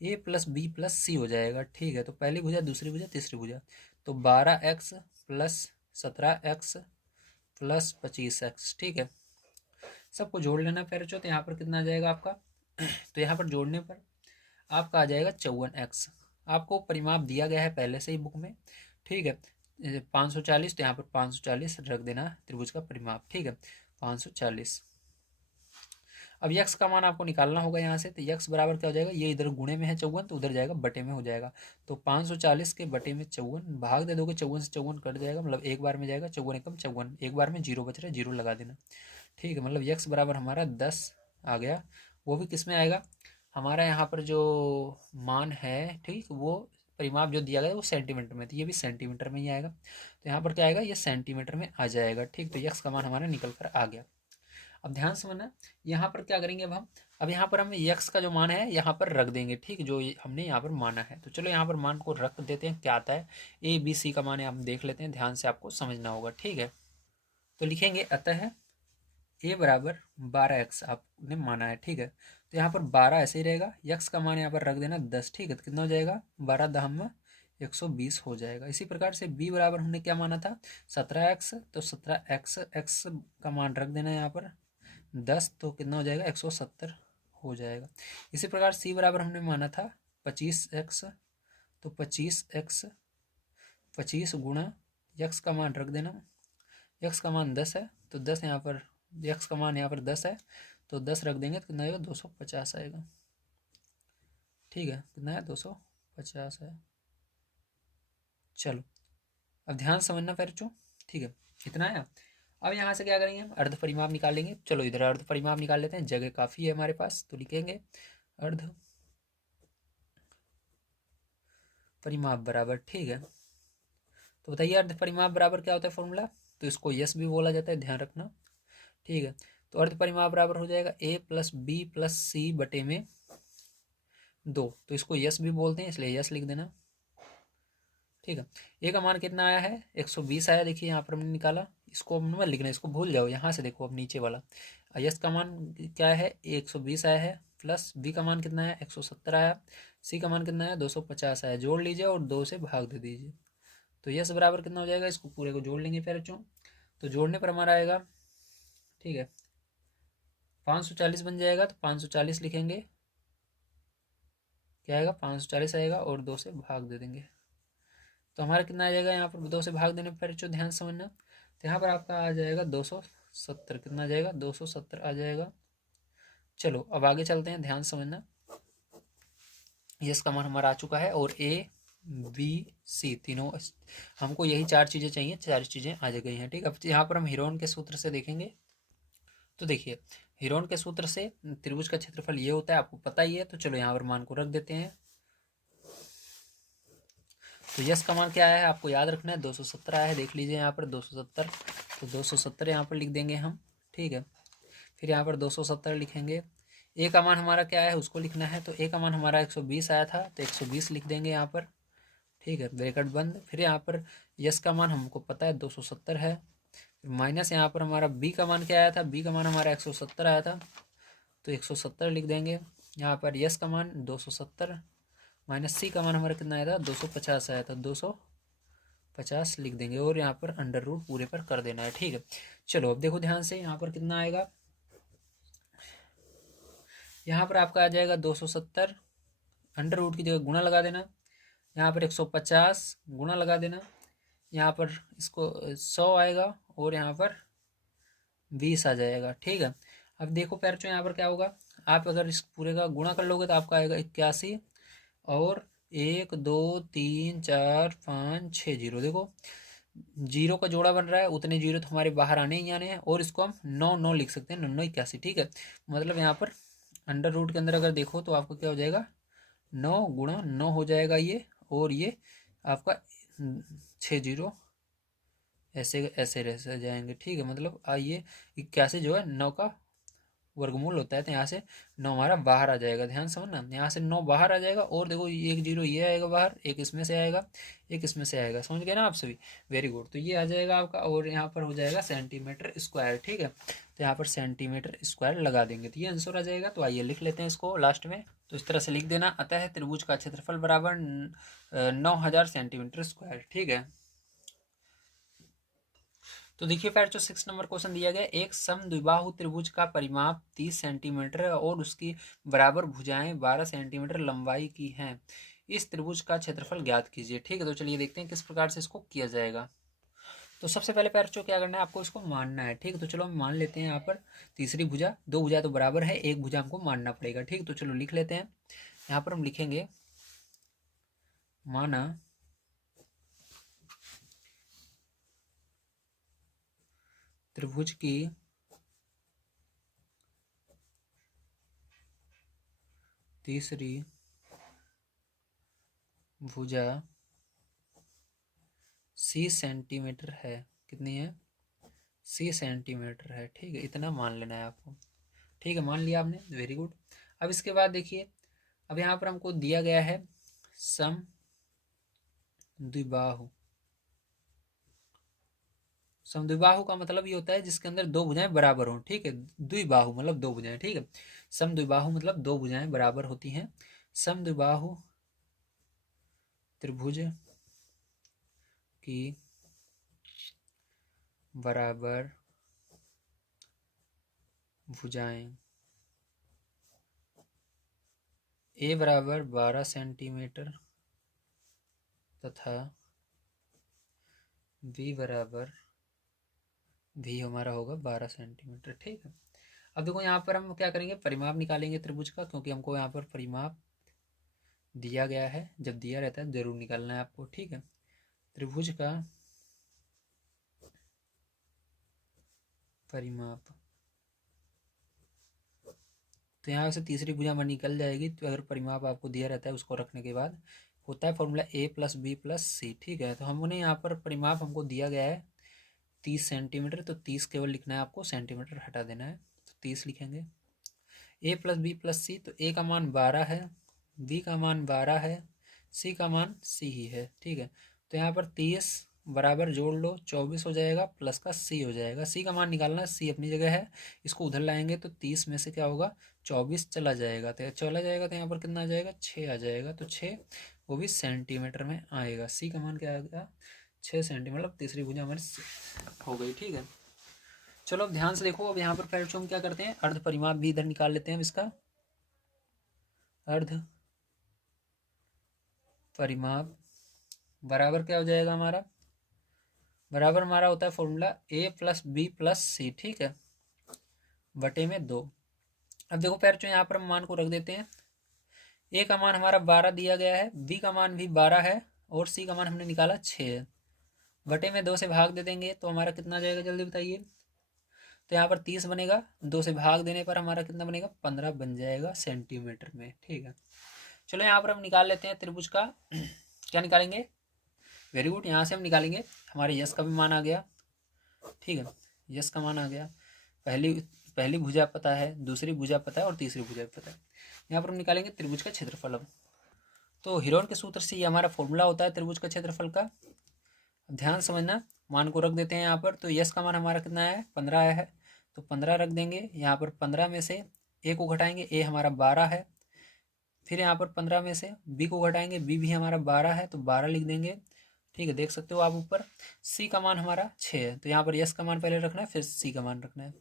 A+B+C हो जाएगा। ठीक है, तो पहली भुजा, दूसरी भुजा, तीसरी भुजा। तो 12x plus 17x plus 25x। ठीक है, सबको जोड़ लेना फिर। तो यहाँ पर कितना आ जाएगा आपका तो यहाँ पर जोड़ने पर आपका आ जाएगा 54x। आपको परिमाप दिया गया है पहले से ही बुक में। ठीक है, 540, तो यहाँ पर 540 रख देना त्रिभुज का परिमाप। ठीक है, 540। अब यक्स का मान आपको निकालना होगा यहाँ से। तो यक्स बराबर क्या हो जाएगा, ये इधर गुणे में है 54, तो उधर जाएगा बटे में हो जाएगा। तो 540 के बटे में 54 भाग दे दोगे, 54 से 54 कट जाएगा, मतलब एक बार में जाएगा 54 एकम 54, एक बार में जीरो बच रहा है, जीरो लगा देना। ठीक है, मतलब यक्स बराबर हमारा 10 आ गया। वो भी किस में आएगा, हमारा यहाँ पर जो मान है, ठीक, वो परिमाप जो दिया गया है वो सेंटीमीटर में, तो ये भी सेंटीमीटर में ही आएगा। तो यहाँ पर क्या आएगा, ये सेंटीमीटर में आ जाएगा। ठीक, तो यक्स का मान हमारा निकल कर आ गया। अब ध्यान से समझना, यहाँ पर क्या करेंगे अब यहाँ पर हम यक्स का जो मान है यहाँ पर रख देंगे। ठीक, जो हमने यहाँ पर माना है। तो चलो यहाँ पर मान को रख देते हैं, क्या आता है ABC का मान है, हम देख लेते हैं। ध्यान से आपको समझना होगा। ठीक है, तो लिखेंगे अतः A बराबर 12x आपने माना है। ठीक है, तो यहाँ पर 12 ऐसे ही रहेगा, यक्स का मान यहाँ पर रख देना 10। ठीक है, तो कितना हो जाएगा 12 दहम 120 हो जाएगा। इसी प्रकार से B बराबर हमने क्या माना था 17x, तो 17x x का मान रख देना यहाँ पर 10, तो कितना हो जाएगा 170 हो जाएगा। इसी प्रकार C बराबर हमने माना था 25x, तो 25x 25 गुणा यक्स का मान रख देना, यक्स का मान 10 है, तो 10 यहाँ पर, यक्स का मान यहाँ पर 10 है, तो 10 रख देंगे तो कितना आएगा 250 आएगा। ठीक है, कितना है 250 है। चलो अब ध्यान समझना फिर चो। ठीक है, इतना है। अब यहाँ से क्या करेंगे हम अर्ध परिमाप निकालेंगे। चलो इधर अर्ध परिमाप निकाल लेते हैं, जगह काफ़ी है हमारे पास। तो लिखेंगे अर्ध परिमाप बराबर, ठीक है, तो बताइए अर्ध परिमाप बराबर क्या होता है फॉर्मूला। तो इसको यस भी बोला जाता है, ध्यान रखना। ठीक है, तो अर्ध परिमाप बराबर हो जाएगा A+B+C बटे में 2। तो इसको यस भी बोलते हैं, इसलिए यस लिख देना। ठीक है, ए का मान कितना आया है 120 आया। देखिए यहाँ पर हमने निकाला, इसको मत लिखना, इसको भूल जाओ। यहाँ से देखो अब नीचे वाला, यस का मान क्या है 120 आया है, प्लस बी का मान कितना है 170 आया, सी का मान कितना है 250 आया। जोड़ लीजिए और 2 से भाग दे दीजिए। तो यस बराबर कितना हो जाएगा, इसको पूरे को जोड़ लेंगे फिर बच्चों। तो जोड़ने पर हमारा आएगा, ठीक है, 540 बन जाएगा। तो 540 लिखेंगे, क्या आएगा 540 आएगा, और 2 से भाग दे देंगे। तो हमारा कितना आ जाएगा, यहाँ पर 2 से भाग देने पर जो ध्यान समझना, तो यहाँ पर आपका आ जाएगा 270। कितना आ जाएगा 270 आ जाएगा। चलो अब आगे चलते हैं, ध्यान समझना। यस का मान हमारा आ चुका है, और A B C तीनों, हमको यही 4 चीज़ें चाहिए, 4 चीज़ें आ गई हैं। ठीक है, अब यहाँ पर हम हीरोन के सूत्र से देखेंगे। तो देखिए हीरोन के सूत्र से त्रिभुज का क्षेत्रफल ये होता है, आपको पता ही है। तो चलो यहाँ पर मान को रख देते हैं। तो यस का मान क्या आया है आपको याद रखना है, 270 आया है। देख लीजिए यहाँ पर 270, तो 270 यहाँ पर लिख देंगे हम। ठीक है, फिर यहाँ पर 270 लिखेंगे। ए का मान हमारा क्या है उसको लिखना है। तो ए का मान हमारा 120 आया था, तो 120 लिख देंगे यहाँ पर। ठीक है, ब्रैकेट बंद। फिर यहाँ पर यस का मान हमको पता है 270 है, माइनस यहाँ पर हमारा बी का मान क्या आया था, बी का मान हमारा 170 आया था, तो 170 लिख देंगे। यहाँ पर यस का मान 270 माइनस सी का मान हमारा कितना आया था 250 आया था, 250 लिख देंगे और यहाँ पर अंडर रूट पूरे पर कर देना है। ठीक है, चलो अब देखो ध्यान से, यहाँ पर कितना आएगा, यहाँ पर आपका आ जाएगा 270, अंडर रूट की जगह गुणा लगा देना, यहाँ पर 150 गुणा लगा देना, यहाँ पर इसको 100 आएगा और यहाँ पर 20 आ जाएगा। ठीक है, अब देखो पैरचो यहाँ पर क्या होगा, आप अगर इस पूरे का गुणा कर लोगे तो आपका आएगा 81 और 1 2 3 4 5 6 जीरो, देखो जीरो का जोड़ा बन रहा है, उतने जीरो तो हमारे बाहर आने ही आने हैं और इसको हम 9 9 लिख सकते हैं, 9 9 81। ठीक है, मतलब यहाँ पर अंडर रूट के अंदर अगर देखो तो आपको क्या हो जाएगा, 9 × 9 हो जाएगा ये, और ये आपका 6 जीरो ऐसे ऐसे रह जाएंगे। ठीक है, मतलब ये 81 जो है 9 का वर्गमूल होता है, तो यहाँ से 9 हमारा बाहर आ जाएगा। ध्यान समझना, यहाँ से 9 बाहर आ जाएगा और देखो एक जीरो ये आएगा बाहर, एक इसमें से आएगा, एक इसमें से आएगा। समझ गए ना आप सभी, वेरी गुड। तो ये आ जाएगा आपका, और यहाँ पर हो जाएगा सेंटीमीटर स्क्वायर। ठीक है, तो यहाँ पर सेंटीमीटर स्क्वायर लगा देंगे तो ये आंसर आ जाएगा। तो आइए लिख लेते हैं इसको लास्ट में, तो इस तरह से लिख देना, अतः त्रिभुज का क्षेत्रफल बराबर 9000 सेंटीमीटर स्क्वायर। ठीक है, तो देखिए फ्रेंड्स, जो 6 नंबर क्वेश्चन दिया गया, एक समद्विबाहु त्रिभुज का परिमाप 30 सेंटीमीटर और उसकी बराबर भुजाएं 12 सेंटीमीटर लंबाई की हैं, इस त्रिभुज का क्षेत्रफल ज्ञात कीजिए। ठीक है, तो चलिए देखते हैं किस प्रकार से इसको किया जाएगा। तो सबसे पहले पैरचो क्या करना है, आपको इसको मानना है। ठीक है, तो चलो हम मान लेते हैं, यहाँ पर तीसरी भुजा, दो भुजा तो बराबर है, एक भुजा हमको मानना पड़ेगा। ठीक, तो चलो लिख लेते हैं, यहाँ पर हम लिखेंगे माना त्रिभुज की तीसरी भुजा सी सेंटीमीटर है, कितनी है, सी सेंटीमीटर है। ठीक है, इतना मान लेना है आपको। ठीक है, मान लिया आपने, वेरी गुड। अब इसके बाद देखिए, अब यहाँ पर हमको दिया गया है समद्विबाहु। समद्विबाहु का मतलब ये होता है जिसके अंदर दो भुजाएं बराबर हों। ठीक है, द्विबाहु मतलब दो भुजाएं। ठीक है, समद्विबाहु मतलब दो भुजाएं बराबर होती हैं। समद्विबाहु त्रिभुज की बराबर भुजाएं ए बराबर 12 सेंटीमीटर तथा बी बराबर भी हमारा होगा 12 सेंटीमीटर। ठीक है, अब देखो यहाँ पर हम क्या करेंगे, परिमाप निकालेंगे त्रिभुज का, क्योंकि हमको यहाँ पर परिमाप दिया गया है, जब दिया रहता है जरूर निकालना है आपको। ठीक है, त्रिभुज का परिमाप, तो यहाँ से तीसरी भुजा में निकल जाएगी। तो अगर परिमाप आपको दिया रहता है, उसको रखने के बाद होता है फॉर्मूला a + b + c। ठीक है, तो हमने यहाँ पर परिमाप हमको दिया गया है 30 सेंटीमीटर, तो 30 केवल लिखना है आपको, सेंटीमीटर हटा देना है, तो 30 लिखेंगे। a + b + c, तो a का मान 12 है, b का मान 12 है, c का मान c ही है। ठीक है, तो यहाँ पर 30 बराबर जोड़ लो, 24 हो जाएगा, प्लस का c हो जाएगा। c का मान निकालना है, c अपनी जगह है, इसको उधर लाएंगे तो 30 में से क्या होगा, 24 चला जाएगा, तो यहाँ पर कितना आ जाएगा, 6 आ जाएगा। तो 6 वो भी सेंटीमीटर में आएगा। c का मान क्या आएगा, 6 सेंटीमीटर, मतलब तीसरी भुजा हमारी हो गई। ठीक है, चलो अब ध्यान से देखो, अब यहाँ पर फिर हम क्या करते हैं, अर्ध परिमाप भी इधर निकाल लेते हैं। इसका अर्ध परिमाप बराबर क्या हो जाएगा हमारा, बराबर हमारा होता है फॉर्मूला a + b + c। ठीक है, बटे में 2। अब देखो पैरचो, यहाँ पर हम मान को रख देते हैं। a का मान हमारा 12 दिया गया है, b का मान भी 12 है, और c का मान हमने निकाला 6 है। बटे में 2 से भाग दे देंगे तो हमारा कितना जाएगा, जल्दी बताइए। तो यहाँ पर 30 बनेगा, 2 से भाग देने पर हमारा कितना बनेगा, 15 बन जाएगा सेंटीमीटर में। ठीक है, चलो यहाँ पर हम निकाल लेते हैं त्रिभुज का क्या निकालेंगे, वेरी गुड, यहाँ से हम निकालेंगे, हमारे यश का भी मान आ गया। ठीक है, यश का मान आ गया, पहली भुजा पता है, दूसरी भुजा पता है और तीसरी भुजा भी पता है। यहाँ पर हम निकालेंगे त्रिभुज का क्षेत्रफल। अब तो हिरोन के सूत्र से ये हमारा फॉर्मूला होता है त्रिभुज का क्षेत्रफल का। ध्यान समझना, मान को रख देते हैं यहाँ पर। तो यश का मान हमारा कितना है, 15 आया है, तो 15 रख देंगे। यहाँ पर 15 में से ए को घटाएंगे, ए हमारा 12 है, फिर यहाँ पर 15 में से बी को घटाएंगे, बी भी हमारा 12 है तो 12 लिख देंगे। ठीक है, देख सकते हो आप ऊपर। सी का मान हमारा 6 है तो यहाँ पर यस का मान पहले रखना है, फिर सी का मान रखना है।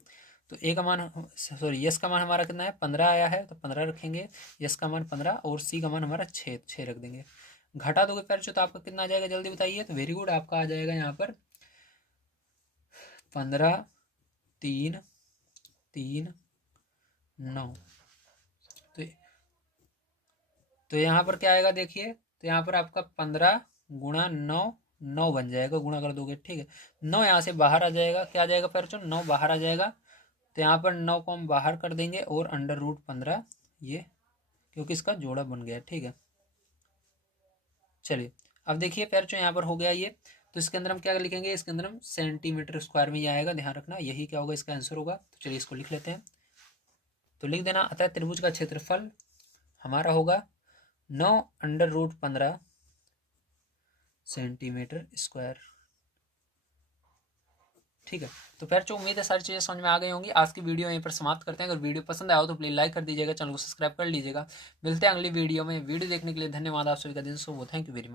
तो ए का मान, सॉरी यस का मान हमारा कितना है, 15 आया है तो 15 रखेंगे, यस का मान 15 और सी का मान हमारा 6 रख देंगे। घटा दोगे पैर तो आपका कितना आ जाएगा जल्दी बताइए। तो वेरी गुड, आपका आ जाएगा यहाँ पर 15, 3, 3, 9। तो यहाँ पर क्या आएगा देखिए, तो यहाँ पर आपका 15 गुणा 9, 9 बन जाएगा, गुणा कर दोगे। ठीक है, 9 यहाँ से बाहर आ जाएगा, क्या आ जाएगा पैर 9 बाहर आ जाएगा। तो यहाँ पर 9 को हम बाहर कर देंगे और √15 ये, क्योंकि इसका जोड़ा बन गया। ठीक है, चलिए अब देखिए पैर यहाँ पर हो गया ये। तो इसके अंदर हम क्या लिखेंगे, इसके अंदर हम सेंटीमीटर स्क्वायर में ये आएगा, ध्यान रखना यही क्या होगा इसका आंसर होगा। तो चलिए इसको लिख लेते हैं। तो लिख देना, अतः त्रिभुज का क्षेत्रफल हमारा होगा 9√15 सेंटीमीटर स्क्वायर। ठीक है, तो फिर उम्मीद है सारी चीज़ें समझ में आ गई होंगी। आज की वीडियो यहीं पर समाप्त करते हैं। अगर वीडियो पसंद आया हो तो प्लीज़ लाइक कर दीजिएगा, चैनल को सब्सक्राइब कर लीजिएगा। मिलते हैं अगली वीडियो में। वीडियो देखने के लिए धन्यवाद आप सभी का दिन शुभ हो। Thank you very much.